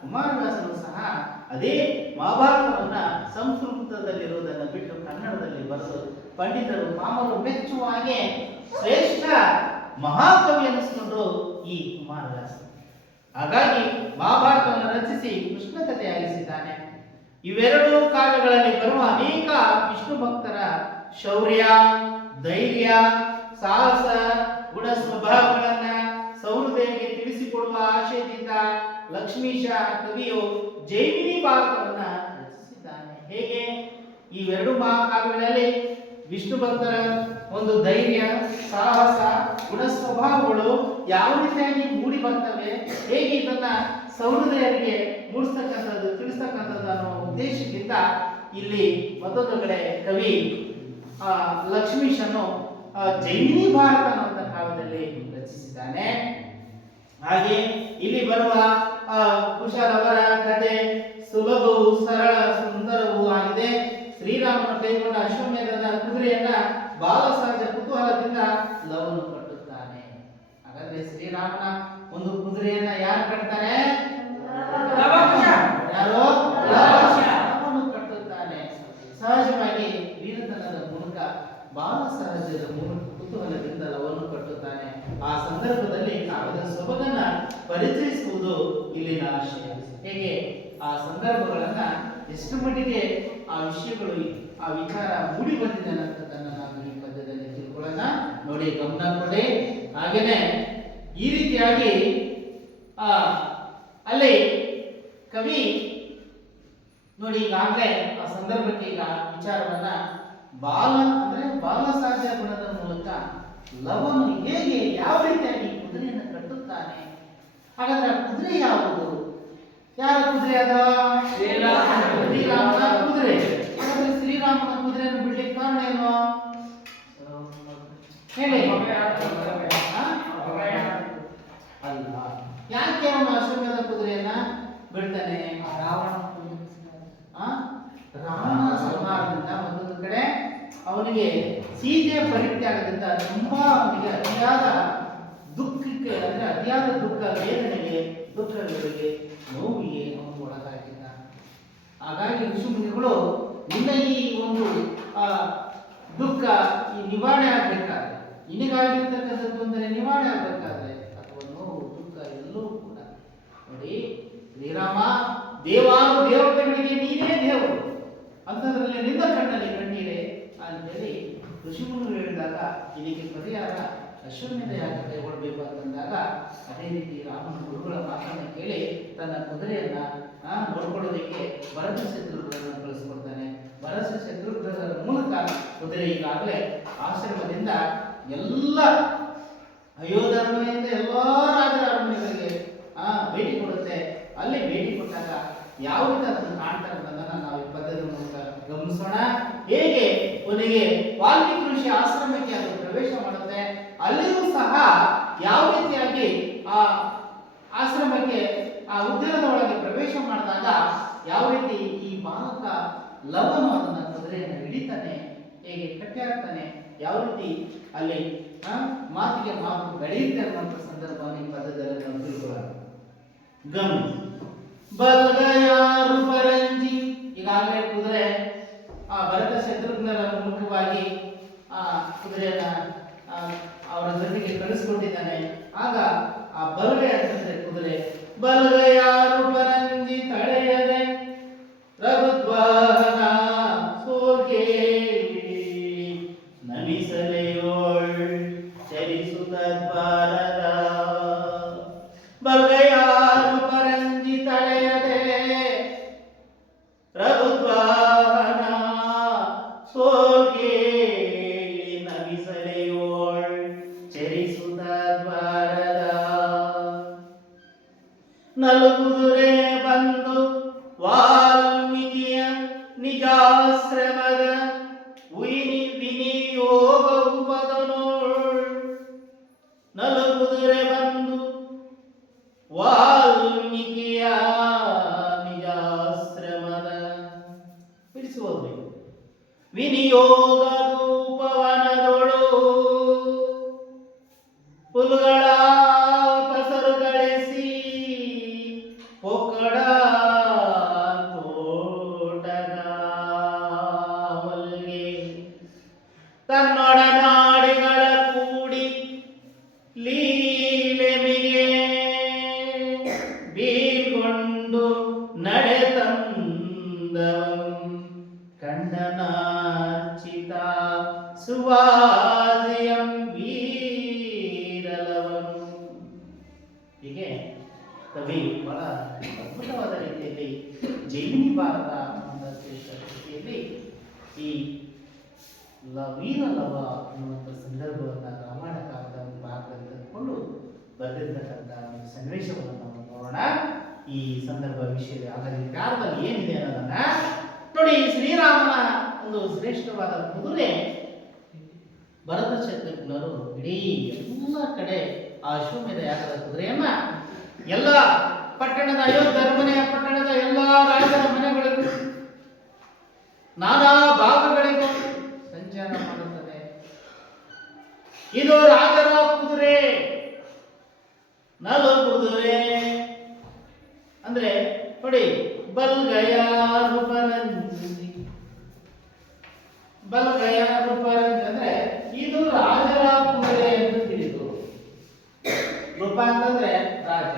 ಕುಮಾರವ್ಯಾಸರು ಸಹ ಅದೇ ಮಹಾಭಾರತವನ್ನ ಸಂಸ್ಕೃತದಲ್ಲಿರುವುದನ್ನು ಬಿಟ್ಟು ಕನ್ನಡದಲ್ಲಿ ಬರೆದು ಪಂಡಿತರು ಪಾಮರು ಮೆಚ್ಚುವ ಹಾಗೆ ಶ್ರೇಷ್ಠ ಮಹಾಕವಿ ಎನಿಸಿಕೊಂಡ್ರು ಈ ಕುಮಾರವ್ಯಾಸರು. ಹಾಗಾಗಿ ಮಹಾಭಾರತವನ್ನು ರಚಿಸಿ ಕೃಷ್ಣ ಕಥೆಯಾಗಿಸಿದ್ದಾನೆ. ಇವೆರಡೂ ಕಾವ್ಯಗಳಲ್ಲಿ ಬರುವ ಅನೇಕ ವಿಷ್ಣು ಭಕ್ತರ ಶೌರ್ಯ, ಧೈರ್ಯ, ಸಾಹಸ, ಗುಣ ಸ್ವಭಾವಗಳನ್ನ ಸೌಹೃದಯರಿಗೆ ತಿಳಿಸಿಕೊಡುವ ಆಶಯದಿಂದ ಲಕ್ಷ್ಮೀಶ ಕವಿಯು ಜೈಮಿನಿ ಭಾರತವನ್ನ ರಚಿಸಿದ್ದಾನೆ. ಹೇಗೆ, ಇವೆರಡು ಮಹಾಕಾವ್ಯಗಳಲ್ಲಿ ವಿಷ್ಣು ಭಕ್ತರ ಒಂದು ಧೈರ್ಯ, ಸಾಹಸ, ಗುಣ ಸ್ವಭಾವಗಳು ಯಾವ ರೀತಿಯಾಗಿ ಮೂಡಿ ಬರ್ತವೆ, ಹೇಗೆ ಇದನ್ನ ಸೌಹೃದಯರಿಗೆ ಮೂಡಿಸ್ತಕ್ಕಂಥದ್ದು ತಿಳಿಸ್ತಕ್ಕಂಥದ್ದು ಅನ್ನೋ ಉದ್ದೇಶದಿಂದ ಇಲ್ಲಿ ಮತ್ತೊಂದು ಕಡೆ ಕವಿ ಲಕ್ಷ್ಮೀಶನು ಜೈಮಿನಿ ಭಾರತ ಅನ್ನುವಂಥ ಕಾವ್ಯದಲ್ಲಿ ರಚಿಸಿದ್ದಾನೆ. ಹಾಗೆ ಇಲ್ಲಿ ಬರುವ ಕುಶಲವರ ಕಥೆ ಸುಲಭವೂ ಸರಳ ಸುಂದರವೂ ಆಗಿದೆ. ಶ್ರೀರಾಮನು ಕೈಗೊಂಡ ಅಶ್ವಮೇಧದ ಕುದುರೆಯನ್ನ ಬಾಲಸಹಜ ಕುತೂಹಲದಿಂದ ಲವನು ಕಟ್ಟುತ್ತಾನೆ. ಹಾಗಾದ್ರೆ ಶ್ರೀರಾಮನ ಒಂದು ಕುದುರೆಯನ್ನ ಯಾರು ಕಟ್ತಾರೆ? ಯಾರು? ಲವನು ಕಟ್ಟುತ್ತಾನೆ. ಸಹಜವಾಗಿ ವೀರತನದ ಮೂಲಕ ಬಾಲ ಸಹಜದ ಮೂಲಕ ಕುತೂಹಲದಿಂದ ಲವನು ಕಟ್ಟುತ್ತಾನೆ. ಆ ಸಂದರ್ಭದಲ್ಲಿ ಕಾವ್ಯದ ಸೊಬಗನ್ನ ಪರಿಚಯಿಸುವುದು ಇಲ್ಲಿನ ಆಶಯ. ಹೇಗೆ ಆ ಸಂದರ್ಭಗಳನ್ನ ಎಷ್ಟು ಮಟ್ಟಿಗೆ ಆ ವಿಷಯಗಳು ಆ ವಿಚಾರ ಮೂಡಿ ಬಂದಿದೆ ಅನ್ನೋದನ್ನ ನಾವು ಈ ಪದ್ಯದಲ್ಲಿ ತಿಳ್ಕೊಳ್ಳೋಣ. ನೋಡಿ, ಗಮನ ಕೊಡಿ. ಹಾಗೇನೆ ಈ ರೀತಿಯಾಗಿ ಅಲ್ಲಿ ಕವಿ ನೋಡಿ ಈಗಾಗಲೇ ಆ ಸಂದರ್ಭಕ್ಕೆ ಈಗ ವಿಚಾರವನ್ನ ಬಾಲ ಸಹಜ ಗುಣದ ಮೂಲಕ ಲವನು ಹೇಗೆ ಯಾವ ರೀತಿಯಾಗಿ ಕುದುರೆಯನ್ನು ಕಟ್ಟುತ್ತಾನೆ. ಹಾಗಾದ್ರೆ ಆ ಕುದುರೆ ಯಾವುದು? ಯಾರ ಕುದುರೆ ಅದ? ಶ್ರೀರಾಮನ ಕುದುರೆ. ಹಾಗಾದ್ರೆ ಶ್ರೀರಾಮನ ಕುದುರೆಯನ್ನು ಬಿಡ್ಲಿಕ್ಕೆ ಕಾರಣ ಏನು ಹೇಳಿ? ಅಲ್ಲ, ಯಾಕೆ ಅವನು ಅಶ್ವಮೇಧ ಕುದುರೆಯನ್ನ ಬಿಡ್ತಾನೆ? ರಾವಣ ಸಂಹಾರದಿಂದ ಮತ್ತೊಂದು ಕಡೆ ಅವನಿಗೆ ಸೀತೆಯ ಪರಿತ್ಯಾಗದಿಂದ ತುಂಬಾ ಅವನಿಗೆ ಅತಿಯಾದ ದುಃಖಕ್ಕೆ, ಅಂದ್ರೆ ಅತಿಯಾದ ದುಃಖ, ವೇದನೆಗೆ, ದುಃಖಗಳಿಗೆ, ನೋವಿಗೆ ಅವನು ಒಳಗಾಗಿದ್ದ. ಹಾಗಾಗಿ ಋಷಿಮುನಿಗಳು ನಿನ್ನ ಈ ಒಂದು ದುಃಖ ಈ ನಿವಾರಣೆ ಆಗ್ಬೇಕಾದ್ರೆ, ನಿನಗಾಗಿರ್ತಕ್ಕಂಥದ್ದು ಅಂದರೆ ನಿವಾರಣೆ ಆಗ್ಬೇಕಾದ್ರೆ ಅಥವಾ ನೋವು ದುಃಖ ಎಲ್ಲವೂ ಕೂಡ ನೋಡಿ, ಶ್ರೀರಾಮ ದೇವಾನು ದೇವತೆಗಳಿಗೆ ನೀನೇ ದೇವರು ಅಂತದ್ರಲ್ಲಿ ನಿನ್ನ ಕಣ್ಣಲ್ಲಿ ಕಣ್ಣೀರೇ ಅಂತೇಳಿ ಋಷಿಮುನಿಗಳು ಹೇಳಿದಾಗ ಇದಕ್ಕೆ ಪರಿಹಾರ ಅಶ್ವಮೇಧ ಯಾಕೆ ಕೈಗೊಳ್ಳಬೇಕು ಅಂತಂದಾಗ ಅದೇ ರೀತಿ ರಾಮನ ಗುರುಗಳ ಮಾತನ್ನು ಕೇಳಿ ತನ್ನ ಕುದುರೆಯನ್ನ ನೋಡ್ಕೊಳ್ಳೋದಕ್ಕೆ ಭರತ ಶತ್ರುಘ್ನರನ್ನು ಕಳಿಸ್ಕೊಡ್ತಾನೆ. ಭರತ ಶತ್ರುಘ್ನರ ಮೂಲಕ ಕುದುರೆ ಈಗಾಗಲೇ ಆಶ್ರಮದಿಂದ ಎಲ್ಲ ಅಯೋಧ್ಯ ಅರಮನೆಯಿಂದ ಎಲ್ಲಾ ರಾಜರ ಅರಮನೆಗಳಿಗೆ ಭೇಟಿ ಕೊಡುತ್ತೆ. ಅಲ್ಲಿ ಭೇಟಿ ಕೊಟ್ಟಾಗ ಯಾವ ರೀತಿ ಅದನ್ನು ಕಾಣ್ತಾರೆ ಅನ್ನೋದನ್ನ ನಾವು ಈ ಪದ್ಯದ ಮೂಲಕ ಗಮನಿಸೋಣ. ಹೇಗೆ ಕೊನೆಗೆ ವಾಲ್ಮೀಕಿ ಋಷಿ ಆಶ್ರಮಕ್ಕೆ ಅದು ಪ್ರವೇಶ ಮಾಡುತ್ತೆ, ಅಲ್ಲಿಯೂ ಸಹ ಯಾವ ರೀತಿಯಾಗಿ ಆ ಆಶ್ರಮಕ್ಕೆ ಆ ಉದ್ಯಾನದ ಒಳಗೆ ಪ್ರವೇಶ ಮಾಡಿದಾಗ ಯಾವ ರೀತಿ ಈ ಬಾಲಕ ಲವನು ಅದನ್ನ ಕುದುರೆಯನ್ನು ಹಿಡಿತಾನೆ, ಹೇಗೆ ಕಟ್ಟಿ ಹಾಕ್ತಾನೆ, ಯಾವ ರೀತಿ ಅಲ್ಲಿ ಮಾತಿಗೆ ಮಾತು ಬೆಳೆಯುತ್ತೆ ಅನ್ನುವಂಥ ಸಂದರ್ಭವನ್ನು ಈ ಪದದಲ್ಲಿ ನಾವು ತಿಳ್ಕೊಳ್ಳೋಣ. ಗಮನಿಸಿ. ಬಲ್ಗಯಾರು ಪರಂಜಿ, ಈಗಾಗಲೇ ಕುದುರೆ ಭರತ ಶತ್ರುಘ್ನರ ಮುಖವಾಗಿ ಕುದುರೆಯನ್ನ ಅವರ ಜೊತೆಗೆ ಕಳಿಸ್ಕೊಟ್ಟಿದ್ದಾನೆ. ಆಗ ಆ ಬಲಗೈ ಅಂತಂದ್ರೆ ಕುದುರೆ, ಬಲಗಯಾರು ಪರಂಜಿ ತಡೆಯದೆ ರಘುದ್ವಾಹನ ಸೋಗೆ ನಮಿಸಲೆಯೋಳ್ ಚರಿಸುತ್ತ ಭಾರತ. ಬಲಗಯಾರು ಪರಂಜಿ ತಡೆಯದೆ ರಘುದ್ವಾಹನ ಸೋಗೆ ನಮಿಸಲೆಯೋಳ್ ಚರಿಸುತ್ತ ಭಾರತ. ನಲುಗುದುರೆ ಬಂದು ವಾಲ್ಮೀಕಿಯ ನಿಜಾಶ್ರಮದ ವಿನಿಯೋಗ ಉಪದನೋಳ್. ನಲುಗುದುರೆ ಬಂದು ವಾಲ್ಮೀಕಿಯ ನಿಜಾಶ್ರಮದ ಬಿಡಿಸುವುದು ವಿನಿಯೋಗ ರೂಪವನದೊಳು ಪುಲ್ಗಳ ಪಸರು ಗಳಿಸಿ ಪೊಕ್ಕಡ ತೋಟಗ ಮಲ್ಗೆ ತನ್ನೊಡನಾಡಿಗಳ ಕೂಡಿ ಲೀಲೆಮಿಗೆ ಬೀಳ್ಕೊಂಡು ನಡೆತಂದವಂ ಖಂಡನಾರ್ಚಿತ ಸುವಾದಿಯಂ ವೀರಲವನು. ಹೀಗೆ ಕವಿ ಬಹಳ ಅದ್ಭುತವಾದ ರೀತಿಯಲ್ಲಿ ಜೈಮಿನಿ ಭಾರತ ಅನ್ನುವಂಥ ಶ್ರೇಷ್ಠ ಕೃತಿಯಲ್ಲಿ ಈ ವೀರಲವ ಅನ್ನುವಂಥ ಸಂದರ್ಭವನ್ನು ರಾಮಾಯಣ ಕಾಲದ ಒಂದು ಭಾಗದಲ್ಲಿ ತೆಗೆದುಕೊಂಡು ಬರೆದಿರ್ತಕ್ಕಂಥ ಒಂದು ಸನ್ನಿವೇಶವನ್ನು ನಾವು ನೋಡೋಣ. ಈ ಸಂದರ್ಭ ವಿಷಯದ ಹಾಗಾಗಿ ಕಾಲದಲ್ಲಿ ಏನಿದೆ ಅನ್ನೋದನ್ನ ನೋಡಿ. ಶ್ರೀರಾಮನ ಒಂದು ಶ್ರೇಷ್ಠವಾದ ಕುದುರೆ ಭರತ ಶತ್ರುಘ್ನರು ಇಡೀ ಎಲ್ಲ ಕಡೆ ಆ ಅಶ್ವಮೇಧ ಯಾಗದ ಕುದುರೆಯನ್ನ ಎಲ್ಲ ಪಟ್ಟಣದ ಅಯೋಧ್ಯ ಅರಮನೆಯ ಪಟ್ಟಣದ ಎಲ್ಲ ರಾಜರ ಮನೆಗಳಿಗೂ ನಾನಾ ಭಾಗಗಳಿಗೂ ಸಂಚಾರ ಮಾಡುತ್ತದೆ. ಇದು ರಾಜರ ಕುದುರೆ. ನಲು ಕುದುರೆ ಅಂದ್ರೆ ನೋಡಿ, ಬಲ್ಗಯಾರು ಪರಂಜಿ, ಬಲ್ಗಯಾರು ಪರಂಜಿ ಅಂದ್ರೆ ಇದು ರಾಜರ ಕುದುರೆ ಎಂದು ತಿಳಿದು. ರೂಪ ಅಂತಂದ್ರೆ ರಾಜ,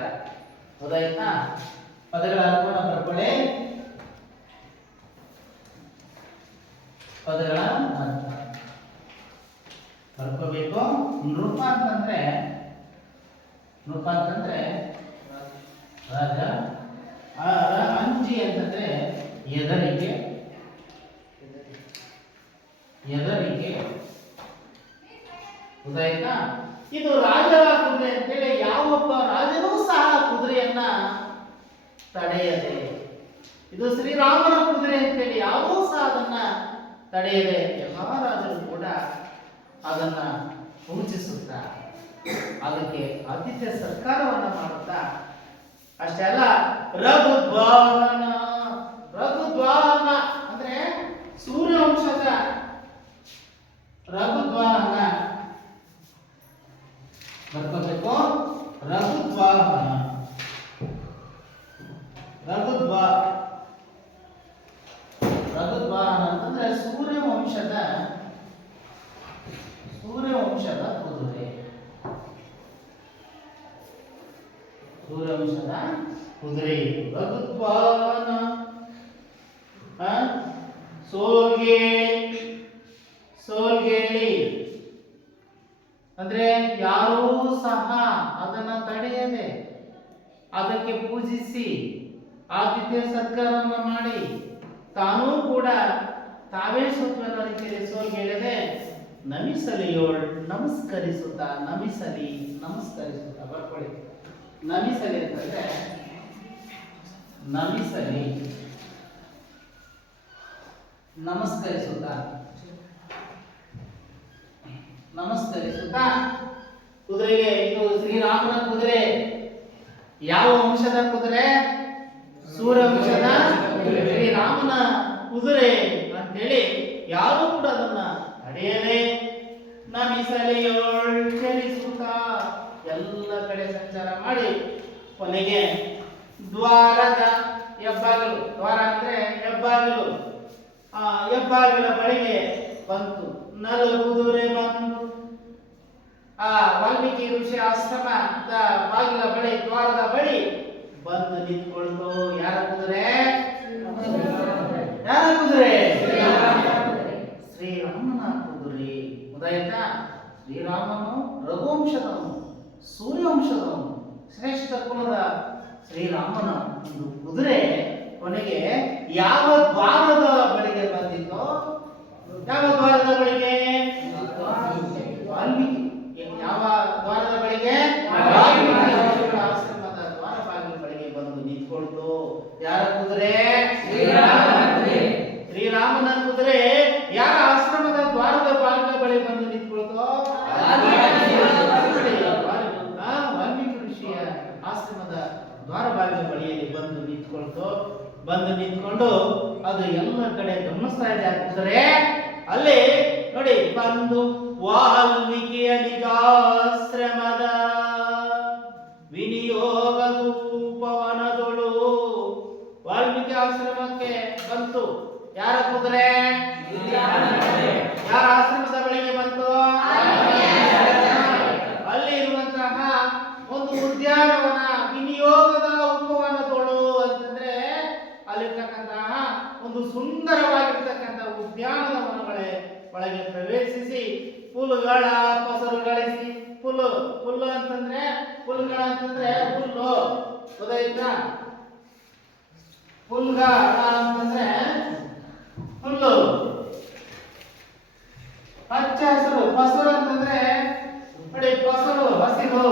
ಹೌದಾಯ್ತಾ? ಪದಗಳ ಅರ್ಥವನ್ನ ಬರ್ಕೊಳ್ಳಿ. ಪದಗಳ ಅರ್ಥ ಬರ್ಕೋಬೇಕು. ನೃಪ ಅಂತಂದ್ರೆ ರಾಜ, ಅಂಜಿ ಅಂತಂದ್ರೆ ಎದರಿಕೆ, ಹೌದಾಯ್ತಾ? ಇದು ರಾಜರ ಕುದುರೆ ಅಂತೇಳಿ ಯಾವೊಬ್ಬ ರಾಜನೂ ಸಹ ಕುದುರೆಯನ್ನ ತಡೆಯದೆ, ಇದು ಶ್ರೀರಾಮನ ಕುದುರೆ ಅಂತೇಳಿ ಯಾರೂ ಸಹ ಅದನ್ನ ತಡೆಯದೆ ಎಲ್ಲ ರಾಜರು ಕೂಡ ಅದನ್ನ ಪೂಜಿಸುತ್ತಾ ಅದಕ್ಕೆ ಆತಿಥ್ಯ ಸತ್ಕಾರವನ್ನ ಮಾಡುತ್ತಾ, ಅಷ್ಟೇ ಅಲ್ಲ ರಘುದ್ವಾಹನ ಅಂದ್ರೆ ಸೂರ್ಯವಂಶದ ರಘುದ್ವಾಹನ ಬರ್ಕೋಬೇಕು. ರಘುದ್ವಾಹನ ಅಂತಂದ್ರೆ ಸೂರ್ಯವಂಶದ ಕುದುರೆ. ಸೂರ್ಯವಂಶದ ಕುದುರೆ ರಘುದ್ವಾಹನ. ಸೋಲ್ಗೇಳಿ ಅಂದ್ರೆ ಯಾರೂ ಸಹ ಅದನ್ನ ತಡೆಯದೆ ಅದಕ್ಕೆ ಪೂಜಿಸಿ ಆತಿಥ್ಯ ಸತ್ಕಾರವನ್ನು ಮಾಡಿ ತಾನೂ ಕೂಡ ತಾವೇ ಸ್ವತ್ವದ ರೀತಿಯಲ್ಲಿ ಸೋಲ್ಗೇಳದೆ ನಮಿಸಲಿಯೋಳ್ ನಮಸ್ಕರಿಸುತ್ತಾ ಬರ್ಕೊಳ್ಳಿ. ನಮಿಸಲಿ ಅಂತಂದ್ರೆ ನಮಸ್ಕರಿಸುತ್ತಾ ಕುದುರೆಗೆ, ಇದು ಶ್ರೀರಾಮನ ಕುದುರೆ, ಯಾವ ವಂಶದ ಕುದುರೆ? ಸೂರ್ಯ ವಂಶದ ಶ್ರೀರಾಮನ ಕುದುರೆ ಅಂತೇಳಿ ಯಾರು ಕೂಡ ಅದನ್ನ ನಡೆಯದೆ ನಮಿಸಲೆಯೋಳ್ ಚಲಿಸುತ್ತಾ ಎಲ್ಲ ಕಡೆ ಸಂಚಾರ ಮಾಡಿ ಕೊನೆಗೆ ದ್ವಾರದ ಹೆಬ್ಬಾಗಿಲು, ದ್ವಾರ ಅಂದ್ರೆ ಹೆಬ್ಬಾಗಿಲು, ಆ ಹೆಬ್ಬಾಗಿಲ ಬಳಿಗೆ ಬಂತು. ನಲುಗುದುರೆ ಬಂದು ಆ ವಾಲ್ಮೀಕಿ ಋಷಿ ಆಶ್ರಮದ ಬಾಗಿಲ ಬಳಿ, ದ್ವಾರದ ಬಳಿ ಬಂದು ನಿಂತ್ಕೊಳ್ತು. ಯಾರ ಕುದುರೆ? ಯಾರ ಕುದುರೆ? ಶ್ರೀರಾಮನ ಕುದುರೆ. ಗೊತ್ತಾಯ್ತಾ? ಶ್ರೀರಾಮನು ರಘುವಂಶದವನು, ಸೂರ್ಯವಂಶದವನು, ಶ್ರೇಷ್ಠ ಕುಲದ ಶ್ರೀರಾಮನ ಒಂದು ಕುದುರೆ ಕೊನೆಗೆ ಯಾವ ದ್ವಾರದ ಬಳಿಗೆ ಬಂದಿತ್ತೋ? ಯಾವ ದ್ವಾರದ ಬಳಿಗೆ? ವಾಲ್ಮೀಕಿ. ಯಾವ ದ್ವಾರದ ಬಳಿಗೆ? ವಾಲ್ಮೀಕಿ ಆಶ್ರಮದ ದ್ವಾರ ಬಾಗಿಲ ಬಳಿಗೆ ಬಂದು ನಿಂತ್ಕೊಳ್ತು. ಯಾರ ಕುದುರೆ? ಶ್ರೀರಾಮನ ಕುದುರೆ ಯಾರ ಆಶ್ರಮದ ದ್ವಾರದ ಬಾಗಿಲ ಬಳಿ ಬಂದು ನಿಂತ್ಕೊಳ್ತು? ವಾಲ್ಮೀಕಿ ಋಷಿಯ ಆಶ್ರಮದ ದ್ವಾರ ಬಾಗಿಲ ಬಳಿಯಲ್ಲಿ ಬಂದು ನಿಂತ್ಕೊಳ್ತು. ಬಂದು ನಿಂತ್ಕೊಂಡು ಅದು ಎಲ್ಲ ಕಡೆ ಗಮನಿಸ್ತಾ ಇದೆ ಆ ಕುದುರೆ. ಅಲ್ಲಿ ನೋಡಿ, ಬಂದು ವಾಲ್ಮೀಕಿಯ ನಿಜಾಶ್ರಮದ ವಿನಿಯೋಗದೂಪವನದೊಳು. ವಾಲ್ಮೀಕಿ ಆಶ್ರಮಕ್ಕೆ ಬಂತು. ಯಾರ ಕುದುರೆ? ಯಾರ ಆಶ್ರಮದ ಬಳಿಗೆ ಬಂತು? ಅಲ್ಲಿ ಇರುವಂತಹ ಒಂದು ಉದ್ಯಾನವನ, ವಿನಿಯೋಗದ ಉಪವನದೊಳು ಅಂತಂದ್ರೆ ಅಲ್ಲಿರ್ತಕ್ಕಂತಹ ಒಂದು ಸುಂದರವಾಗಿರ್ತಕ್ಕಂಥ ಉದ್ಯಾನದ ಒಳಗೆ ಪ್ರವೇಶಿಸಿ ಪುಲ್ಗಳ ಪಸರುಗಳಿಸಿ, ಪುಲ್ಲು ಅಂತಂದ್ರೆ ಪುಲ್ಗಳ ಅಂತಂದ್ರೆ ಹುಲ್ಲು, ಗೊತ್ತಾಯ್ತಾ? ಪುಲ್ಗಳ ಅಂತಂದ್ರೆ ಹುಲ್ಲು, ಹಚ್ಚ ಹಸಿರು. ಪಸರು ಅಂತಂದ್ರೆ ನೋಡಿ, ಪಸರು ಹಸಿರು,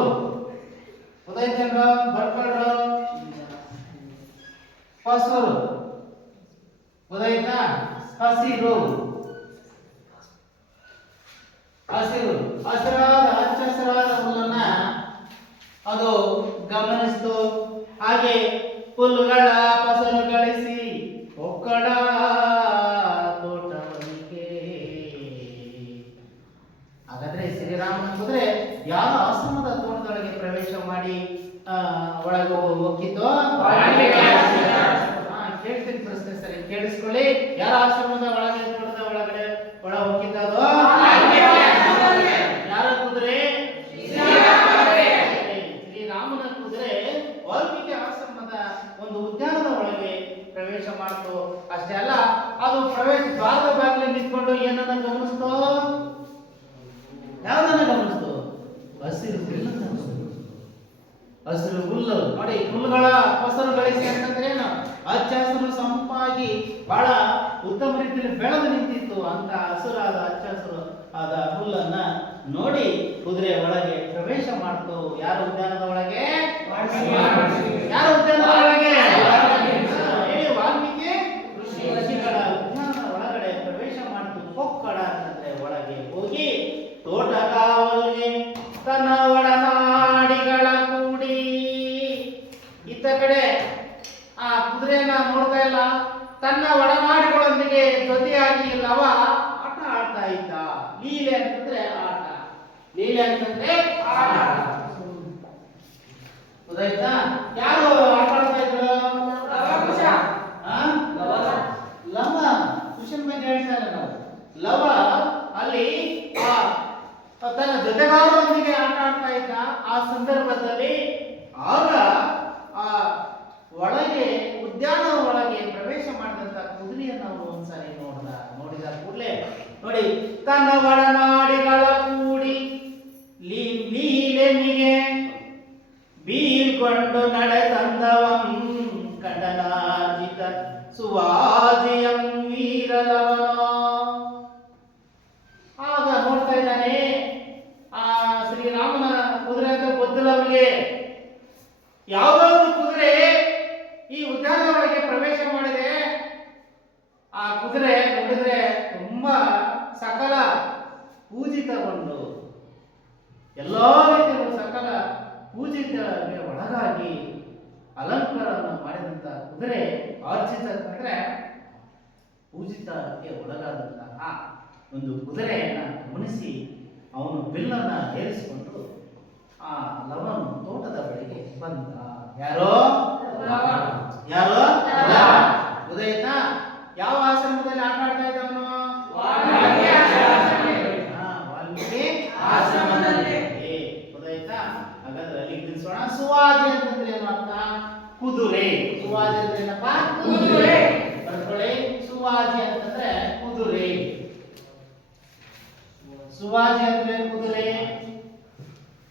ಗೊತ್ತಾಯ್ತೇನ್ರ? ಬರ್ಕೊಳ್ರು ಪಸರು, ಗೊತ್ತಾಯ್ತಾ? ಹಸಿರು, ಹಸಿರು, ಹಸಿರಾದ ಹಚ್ಚ ಹಸಿರಾದ ಹುಲ್ಲನ್ನ ಅದು ಗಮನಿಸಿತು. ಹಾಗೆ ಹುಲ್ಲುಗಳ ಫಸಲು ಗಳಿಸಿ ಒಕ್ಕಡ ತೋಟವನಿಗೆ. ಹಾಗಾದ್ರೆ ಶ್ರೀರಾಮನ ಕುದುರೆ ಯಾವ ಆಶ್ರಮದ ತೋಟದೊಳಗೆ ಪ್ರವೇಶ ಮಾಡಿ ಒಳಗೆ ಹೋಗಿತ್ತು? ಕೇಳ್ತೀನಿ ಪ್ರಶ್ನೆ, ಸರಿ ಕೇಳಿಸ್ಕೊಳ್ಳಿ. ಯಾರ ಆಶ್ರಮದ ಒಳಗೆ, ತೋಟದ ಒಳಗಡೆ ಒಳ ಹೋಗಿದ್ದದು? ಯಾರ ಕುದುರೆ? ಶ್ರೀರಾಮನ ಕುದುರೆ ವಾಲ್ಮೀಕಿ ಆಶ್ರಮದ ಒಂದು ಉದ್ಯಾನದ ಒಳಗೆ ಪ್ರವೇಶ ಮಾಡಿತು. ಅಷ್ಟೇ ಅಲ್ಲ, ಅದು ಪ್ರವೇಶ ದ್ವಾರದ ಬಾಗಿಲಲ್ಲಿ ನಿಂತ್ಕೊಂಡು ಏನನ್ನ ಗಮನಿಸ್ತು? ಯಾವ್ದನ್ನ ಗಮನಿಸ್ತು? ಹಸಿರು ಹುಲ್ಲನ್ನ ಗಮನಿಸ್ತು. ಹಸಿರು ಹುಲ್ಲು ನೋಡಿ, ಹುಲ್ಲುಗಳ ಫಸಲು ಗಳಿಸಿ ಅಂತಂದ್ರೆ ಏನು? ಹಚ್ಚ ಹಸಿರು ಸಂಪಾಗಿ ಬಹಳ ಉತ್ತಮ ರೀತಿಯಲ್ಲಿ ಬೆಳೆದು ನಿಂತಿತ್ತು. ಅಂತ ಹಸುರಾದ ಹಚ್ಚ ಹಸಿರು ಆದ ಹುಲ್ಲನ್ನ ನೋಡಿ ಕುದುರೆ ಒಳಗೆ ಪ್ರವೇಶ ಮಾಡ್ತು. ಯಾರ ಉದ್ಯಾನದ ಒಳಗೆ? ಯಾರ ಉದ್ಯಾನದ ಒಳಗೆ? ವಾಲ್ಮೀಕಿ ಋಷಿಗಳ ಉದ್ಯಾನದ ಒಳಗಡೆ ಪ್ರವೇಶ ಮಾಡ್ತು. ಕೊಕ್ಕಡ ಅಂತಂದ್ರೆ ಒಳಗೆ ಹೋಗಿ ತೋಟ ಕಾವಲ್ಗೆ ತನ್ನ ಒಡನಾಡಿಗಳ ಕೂಡಿ. ಇತ್ತ ಕಡೆ ಆ ಕುದುರೆಯನ್ನ ನೋಡ್ತಾ ಇಲ್ಲ, ತನ್ನ ಒಡನಾಡಿಗಳೊಂದಿಗೆ ಜೊತೆಯಾಗಿ ಲವ ಆಟ ಆಡ್ತಾ ಇದ್ದ. ಲೀಲೆ ಅಂತಂದ್ರೆ ಆಟ, ಲೀಲೆ ಅಂತಂದ್ರೆ ಆಟ. ಗೊತ್ತಾಯ್ತಾ? ಯಾರು ಆಟ ಆಡ್ತಾ ಇದ್ರು? ಲವ. ಕುಶನ್ ಬಗ್ಗೆ ಹೇಳ್ತಾ ಇಲ್ಲ ನಾವು. ಲವ ಅಲ್ಲಿ ತನ್ನ ಜೊತೆಗಾರರೊಂದಿಗೆ ಆಟ ಆಡ್ತಾ ಇದ್ದ. ಆ ಸಂದರ್ಭದಲ್ಲಿ ಆಗ ಆ ಒಳಗೆ, ಉದ್ಯಾನದ ಒಳಗೆ ಪ್ರವೇಶ ಮಾಡಿದಂತ ಕುದುರೆಯನ್ನು ಅವರು ಒಂದ್ಸಾರಿ ನೋಡಿದ ಕೂಡಲೇ ನೋಡಿ, ತನ್ನ ಒಡನಾಡಿಗಳ ಕೂಡಿ ಲೀಲೆನಿಗೆ ಬೀಳ್ಕೊಂಡು ನಡೆ ತಂದವಂ ಕಂಡನಾಜಿತ ಸುವಾಜಿಯಂ ವೀರಲವನ. ಆಗ ನೋಡ್ತಾ ಇದ್ದಾನೆ, ಆ ಶ್ರೀರಾಮನ ಕುದುರೆ ಅಂತ ಗೊತ್ತಿಲ್ಲ ಅವನಿಗೆ. ಯಾವುದಾದ್ರು ಕುದುರೆ ಈ ಉದ್ಯಾನದ ಒಳಗೆ ಪ್ರವೇಶ ಮಾಡಿದೆ, ಆ ಕುದುರೆ ನೋಡಿದ್ರೆ ತುಂಬಾ ಸಕಲ ಪೂಜಿತಗೊಂಡು, ಎಲ್ಲಾ ರೀತಿಯ ಸಕಲ ಪೂಜಿತಗೆ ಒಳಗಾಗಿ ಅಲಂಕಾರವನ್ನು ಮಾಡಿದಂತ ಕುದುರೆ ಅರ್ಚಿತ ಅಂತಂದ್ರೆ ಪೂಜಿತಕ್ಕೆ ಒಳಗಾದಂತಹ ಒಂದು ಕುದುರೆಯನ್ನ ಗಮನಿಸಿ ಅವನು ಬಿಲ್ಲನ್ನ ಏರಿಸಿಕೊಂಡು ಆ ಲವನು ತೋಟದ ಬಳಿಗೆ ಬಂದ. ಯಾರೋ ಯಾರೋ ಗೊತ್ತಾಯ್ತಾ? ಯಾವ ಆಶ್ರಮದಲ್ಲಿ ಆಟ ಆಡ್ತಾ ಇದ್ದವನು? ವಾಲ್ಮೀಕಿ ಆಶ್ರಮದಲ್ಲಿ. ಗೊತ್ತಾಯ್ತಾ? ಹಾಗಾದ್ರೆ ಅಲ್ಲಿ ನಿಲ್ಸೋಣ. ಸುವಾದಿ ಅಂತಂದ್ರೆ ಏನು ಅರ್ಥ? ಕುದುರೆ. ಸುವಾದಿ ಅಂದ್ರೆ ಏನಪ್ಪ? ಕುದುರೆ. ಬರ್ಕೊಳ್ಳಿ. ಸುವಾದಿ ಅಂತಂದ್ರೆ ಕುದುರೆ. ಸುವಾದಿ ಅಂದ್ರೆ ಕುದುರೆ.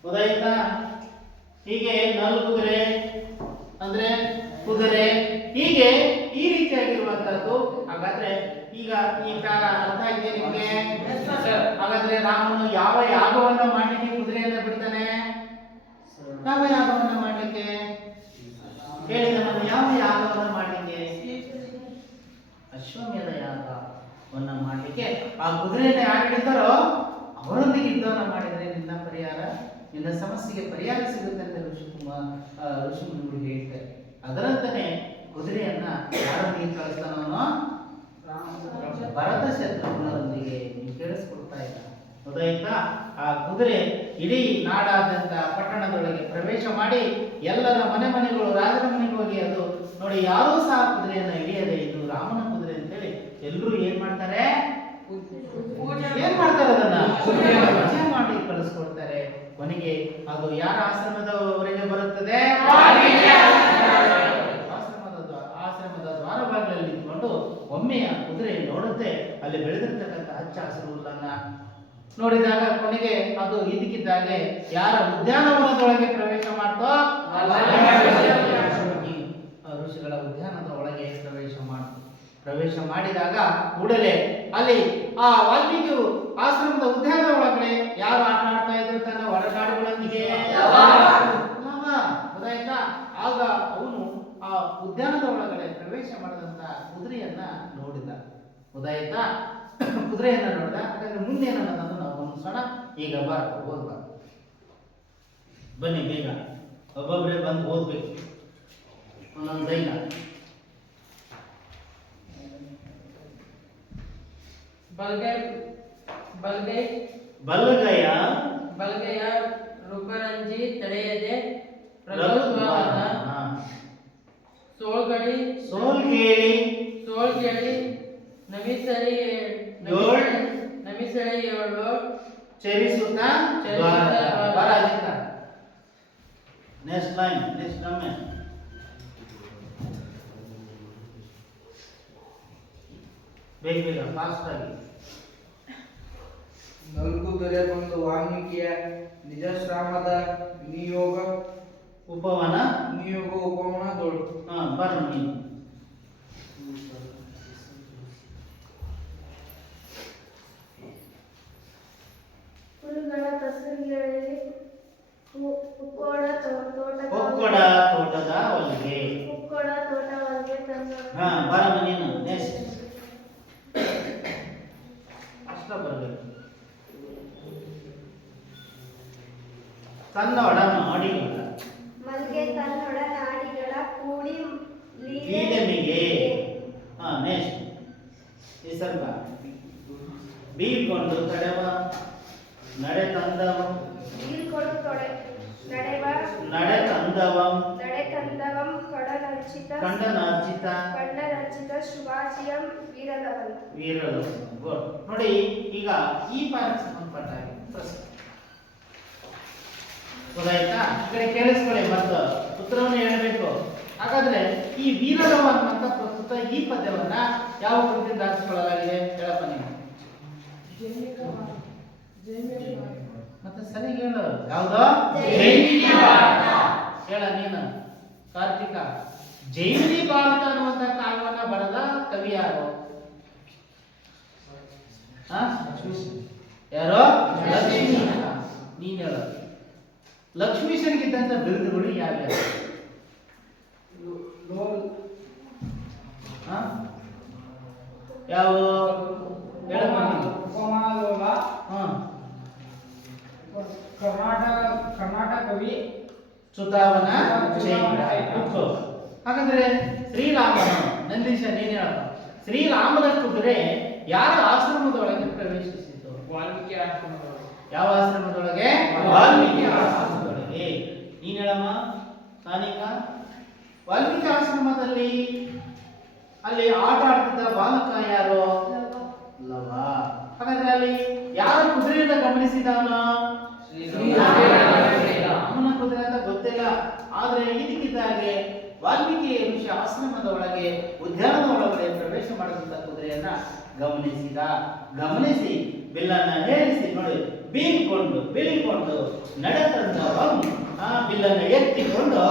ಗೊತ್ತಾಯ್ತಾ? ಹೀಗೆ ನಲ್ ಕುದುರೆ ಅಂದ್ರೆ ಕುದುರೆ, ಹೀಗೆ ಈ ರೀತಿಯಾಗಿರುವಂತದ್ದು. ಹಾಗಾದ್ರೆ ಈಗ ಈ ಕಾಲ ಅರ್ಥ ಆಗಿದೆ ನಿಮಗೆ? ಹಾಗಾದ್ರೆ ರಾಮನು ಯಾವ ಯಾಗವನ್ನ ಮಾಡ್ಲಿಕ್ಕೆ ಕುದುರೆಯನ್ನ ಬಿಡ್ತಾನೆ? ಯಾವ ಯಾಗವನ್ನ ಮಾಡ್ಲಿಕ್ಕೆ ಹೇಳಿದ? ಯಾವ ಯಾಗವನ್ನ ಮಾಡ್ಲಿಕ್ಕೆ? ಅಶ್ವಮೇಧ ಯಾಗವನ್ನ ಮಾಡ್ಲಿಕ್ಕೆ ಆ ಕುದುರೆಯನ್ನ ಯಾರು ಹಿಡಿತಾರೋ ಅವರೊಂದಿಗೆ ಯುದ್ಧವನ್ನ ಮಾಡಿದ್ರೆ ನಿನ್ನ ಪರಿಹಾರ, ನಿನ್ನ ಸಮಸ್ಯೆಗೆ ಪರಿಹಾರ ಸಿಗುತ್ತೆ ಅಂತ ಋಷಿಮುನಿಗಳು ಹೇಳ್ತಾರೆ. ಅದರಂತಾನೆ ಕುದುರೆಯನ್ನ ಯಾರೊಂದಿಗೆ ಕಳಿಸ್ತಾನವನು? ಭರತ ಶತ್ರುಘ್ನರೊಂದಿಗೆ. ನೀವು ಕೇಳಿಸ್ಕೊಡ್ತಾ ಇಲ್ಲ? ಗೊತ್ತಾಯ್ತಾ? ಆ ಕುದುರೆ ಇಡೀ ನಾಡಾದ್ಯಂತ ಪಟ್ಟಣದೊಳಗೆ ಪ್ರವೇಶ ಮಾಡಿ ಎಲ್ಲರ ಮನೆಗಳು ರಾಜರ ಮನೆಗೆ ಹೋಗಿ ಅದು ನೋಡಿ ಯಾರೂ ಸಹ ಕುದುರೆಯನ್ನ ಹಿಡಿಯದೆ ಇದು ರಾಮನ ಕುದುರೆ ಅಂತೇಳಿ ಎಲ್ಲರೂ ಏನ್ ಮಾಡ್ತಾರೆ? ಏನ್ ಮಾಡ್ತಾರೆ? ಅದನ್ನ ಪೂಜೆ ಮಾಡಿ ಕಳಿಸ್ಕೊಡ್ತಾರೆ. ಕೊನೆಗೆ ಅದು ಯಾರ ಆಶ್ರಮದವರೆಗೆ ಬರುತ್ತದೆ? ಆಶ್ರಮದ ದ್ವಾರ ಬಾಗಿಲಲ್ಲಿ ನಿಂತ್ಕೊಂಡು ಒಮ್ಮೆಯ ಕುದುರೆ ನೋಡುತ್ತೆ. ಅಲ್ಲಿ ಬೆಳೆದಿರ್ತಕ್ಕಂಥ ಹಚ್ಚ ಹಸಿರು ಹುಲ್ಲನ್ನ ನೋಡಿದಾಗ ಕೊನೆಗೆ ಅದು ಇದಕ್ಕಿದ್ದಾಗೆ ಯಾರ ಉದ್ಯಾನವನದೊಳಗೆ ಪ್ರವೇಶ ಮಾಡ್ತೋ? ಋಷಿಗಳ ಉದ್ಯಾನದ ಒಳಗೆ ಪ್ರವೇಶ ಮಾಡಿದಾಗ ಕೂಡಲೇ ಅಲ್ಲಿ ಆ ವಾಲ್ಮೀಕಿ ಆಶ್ರಮದ ಉದ್ಯಾನದ ಒಳಗಡೆ ಯಾರು ಆಟ ಆಡ್ತಾ ಇದ್ರು? ತನ್ನ ಒಡನಾಡಿಗಳೊಂದಿಗೆ. ಗೊತ್ತಾಯ್ತಾ? ಆಗ ಅವನು ಆ ಉದ್ಯಾನದ ಒಳಗಡೆ ಪ್ರವೇಶ ಮಾಡಿದಂತ ಕುದುರೆಯನ್ನ ನೋಡಿದ. ಗೊತ್ತಾಯ್ತಾ? ಕುದುರೆಯನ್ನ ನೋಡಿದ. ಹಾಗಾದ್ರೆ ಮುಂದೇನನ್ನೋದನ್ನು ನಾವು ಗಮನಿಸೋಣ. ಈಗ ಓದ್ಬಾರ್ದು. ಬನ್ನಿ ಬೇಗ ಒಬ್ಬೊಬ್ಬರೇ ಬಂದು ಓದ್ಬೇಕು ಒಂದೊಂದು ದೈನ. ಬಲಗಯ ರುಕರಂಜಿ ತಡೆಯದೆ ಸೋಲ್ಗೇಳಿ ನಮಿಸಳಿಯೋಳು ಚರಿಸುತ್ತ ನೆಕ್ಸ್ಟ್ ಲೈನ್. ನೆಕ್ಸ್ಟ್ ನಮ್ಮೆ ಬೇಗ ಫಾಸ್ಟ್ ಆಗಿ. ನಲ್ಕುದುರೆ ಬಂದು ವಾಲ್ಮೀಕಿಯ ನಿಜಶ್ರಾಮದ ಉಪವನ ಉಪವನದೋಳು. ಬನ್ನಿ. ಹುಲ್ಲುಗಳ ಕಸರಿಗಳಲ್ಲಿ ಉಕ್ಕೋಡ ತೋಟದ ಹೊಲಿಗೆ. ಉಕ್ಕೋಡ ತೋಟ ಹೊಲಿಗೆ ತಂದ. ಬರಮ್ಮ ನೀನು. ನೆಕ್ಸ್ಟ್ ಅಷ್ಟ ಬರಬೇಕು. ತನ್ನೊಡ ನಾಡಿಗಳ ಮಲ್ಗೆ ತನ್ನೊಡ ನಾಡಿಗಳ ಕೂಡಿ ಲೀಲೆಮಿಗೆ. ನೆಕ್ಸ್ಟ್ ನಿಸರ್ಗ ಬೀಳ್ಕೊಂಡು ತಡೆವ ನಡೆ ತಂದವಂ ಬೀಳ್ಕೊಡು ನಡೆ ತಂದವಂ ಖಂಡನಾರ್ಚಿತ ಶಿವಾಜಿಯಂ ವೀರಲವಂ. ಗುಡ್. ನೋಡಿ ಈಗ ಈ ಪಾಠಕ್ಕೆ ಸಂಬಂಧಪಟ್ಟ ಹಾಗೆ ಗೊತ್ತಾಯ್ತಾ? ಈ ಕಡೆ ಕೇಳಿಸ್ಕೊಳ್ಳಿ ಮತ್ತು ಉತ್ತರವನ್ನು ಹೇಳಬೇಕು. ಹಾಗಾದ್ರೆ ಈ ವೀರಲವ ಅನ್ನುವಂಥ ಪ್ರಸ್ತುತ ಈ ಪದ್ಯವನ್ನ ಯಾವ ಕೃತಿಯಿಂದ ಆರಿಸಿಕೊಳ್ಳಲಾಗಿದೆ? ಹೇಳಪ್ಪ ನೀವು. ಮತ್ತೆ ಸರಿ ಹೇಳು. ಯಾವ್ದು? ಹೇಳ ನೀನು ಕಾರ್ತಿಕ. ಜೈಮಿನಿ ಭಾರತ ಅನ್ನುವಂಥ ಕಾವ್ಯವನ್ನ ಬರೆದ ಕವಿ ಯಾರು? ಯಾರೋ? ಲಕ್ಷ್ಮೀ. ನೀನ್ ಹೇಳ. ಲಕ್ಷ್ಮೀಶನಿಗಿದ್ದಂತ ಬಿರುದುಗಳು ಯಾವ್ಯಾವ? ಯಾವ ಉಪಮಾಲೋಲ, ಕರ್ನಾಟಕ ಕವಿ, ಸುತಾವನ ಚೈತ್ರ ಉತ್ಸವ. ಹಾಗಾದ್ರೆ ಶ್ರೀರಾಮನು ನಂದೀಶ ನೀನ್ ಹೇಳಪ್ಪ, ಶ್ರೀರಾಮನ ಕುದುರೆ ಯಾರ ಆಶ್ರಮದೊಳಗೆ ಪ್ರವೇಶಿಸಿತು? ವಾಲ್ಮೀಕಿ ಆಶ್ರಮದವರು. ಯಾವ ಆಶ್ರಮದೊಳಗೆ? ವಾಲ್ಮೀಕಿ ಆಶ್ರಮದೊಳಗೆ. ನೀನ್ ಹೇಳಮ್ಮ ಸಾನಿಕ. ವಾಲ್ಮೀಕಿ ಆಶ್ರಮದಲ್ಲಿ ಅಲ್ಲಿ ಆಟ ಆಡ್ತಿದ್ದ ಬಾಲಕ ಯಾರು? ಲವ. ಹಾಗಾದ್ರೆ ಅಲ್ಲಿ ಯಾರ ಕುದುರೆಯಿಂದ ಗಮನಿಸಿದವನು? ರಾಮನ ಕುದುರೆ ಅಂತ ಗೊತ್ತಿಲ್ಲ, ಆದ್ರೆ ಇದಕ್ಕಿದ್ದಾಗೆ ವಾಲ್ಮೀಕಿ ಋಷಿ ಆಶ್ರಮದ ಒಳಗೆ ಉದ್ಯಾನದ ಒಳಗಡೆ ಪ್ರವೇಶ ಮಾಡಿದಂತ ಕುದುರೆಯನ್ನ ಗಮನಿಸಿದ. ಗಮನಿಸಿ ಬಿಲ್ಲನ್ನ ಹೇರಿಸಿ ನೋಡಿ ಬೀಳ್ಕೊಂಡು ನಡೆತಂದವನು ಆ ಬಿಲ್ಲನ್ನು ಎತ್ತಿಕೊಂಡು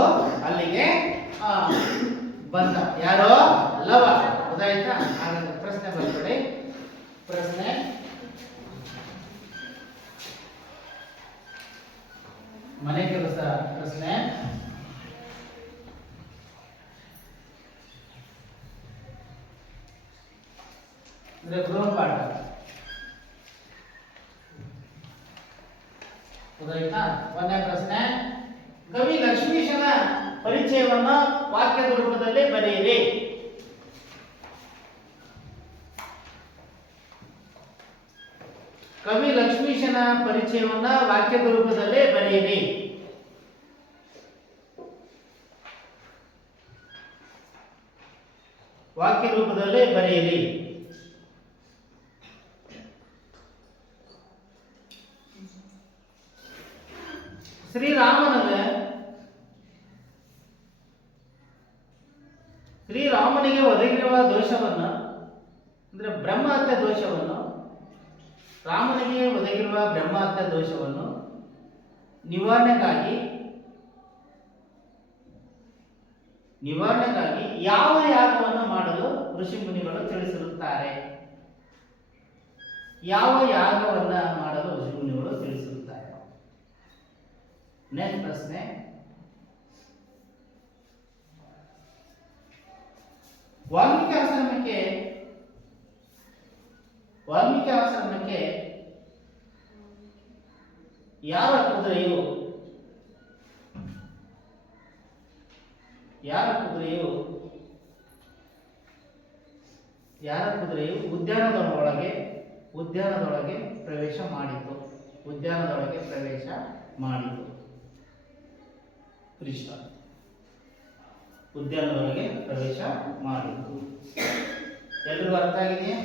ಅಲ್ಲಿಗೆ ಬಂದ. ಯಾರೋ? ಲವ. ಗೊತ್ತಾಯ್ತಾ? ಹಾಗಾದ್ರೆ ಪ್ರಶ್ನೆ ಬರ್ಕೊಡಿ. ಪ್ರಶ್ನೆ ಮನೆ ಕೆಲಸ ಪ್ರಶ್ನೆ. ಅಂದ್ರೆ ಗೃಹಪಾಠ. ಗೊತ್ತಾಯ್ತಾ? ಒಂದನೇ ಪ್ರಶ್ನೆ, ಕವಿ ಲಕ್ಷ್ಮೀಶನ ಪರಿಚಯವನ್ನ ವಾಕ್ಯದ ರೂಪದಲ್ಲಿ ಬರೆಯಿರಿ. ಕವಿ ಲಕ್ಷ್ಮೀಶನ ಪರಿಚಯವನ್ನ ವಾಕ್ಯದ ರೂಪದಲ್ಲಿ ಬರೆಯಿರಿ. ವಾಕ್ಯ ರೂಪದಲ್ಲಿ ಬರೆಯಿರಿ. ಶ್ರೀರಾಮನಿಗೆ ಒದಗಿರುವ ದೋಷವನ್ನ ಅಂದ್ರೆ ಬ್ರಹ್ಮಹತ್ಯೆ ದೋಷವನ್ನು, ರಾಮನಿಗೆ ಒದಗಿರುವ ಬ್ರಹ್ಮಹತ್ಯೆ ದೋಷವನ್ನು ನಿವಾರಣೆಗಾಗಿ ಯಾವ ಯಾಗವನ್ನು ಮಾಡಲು ಋಷಿ ಮುನಿಗಳು ತಿಳಿಸಿರುತ್ತಾರೆ? ಯಾವ ಯಾಗವನ್ನ ಮಾಡಲು ಋಷಿ ಮುನಿಗಳು ತಿಳಿಸಿರುತ್ತಾರೆ? ನೆಕ್ಸ್ಟ್ ಪ್ರಶ್ನೆ, ವಾಲ್ಮೀಕಿ ಆಶ್ರಮಕ್ಕೆ ಯಾರ ಕುದುರೆಯು ಉದ್ಯಾನದೊಳಗೆ ಪ್ರವೇಶ ಮಾಡಿತು? ಕೃಷ್ಣ ಉದ್ಯಾನದೊಳಗೆ ಪ್ರವೇಶ ಮಾಡಿತು. ಎಲ್ರಿಗೂ ಅರ್ಥ ಆಗಿದೆಯಾ?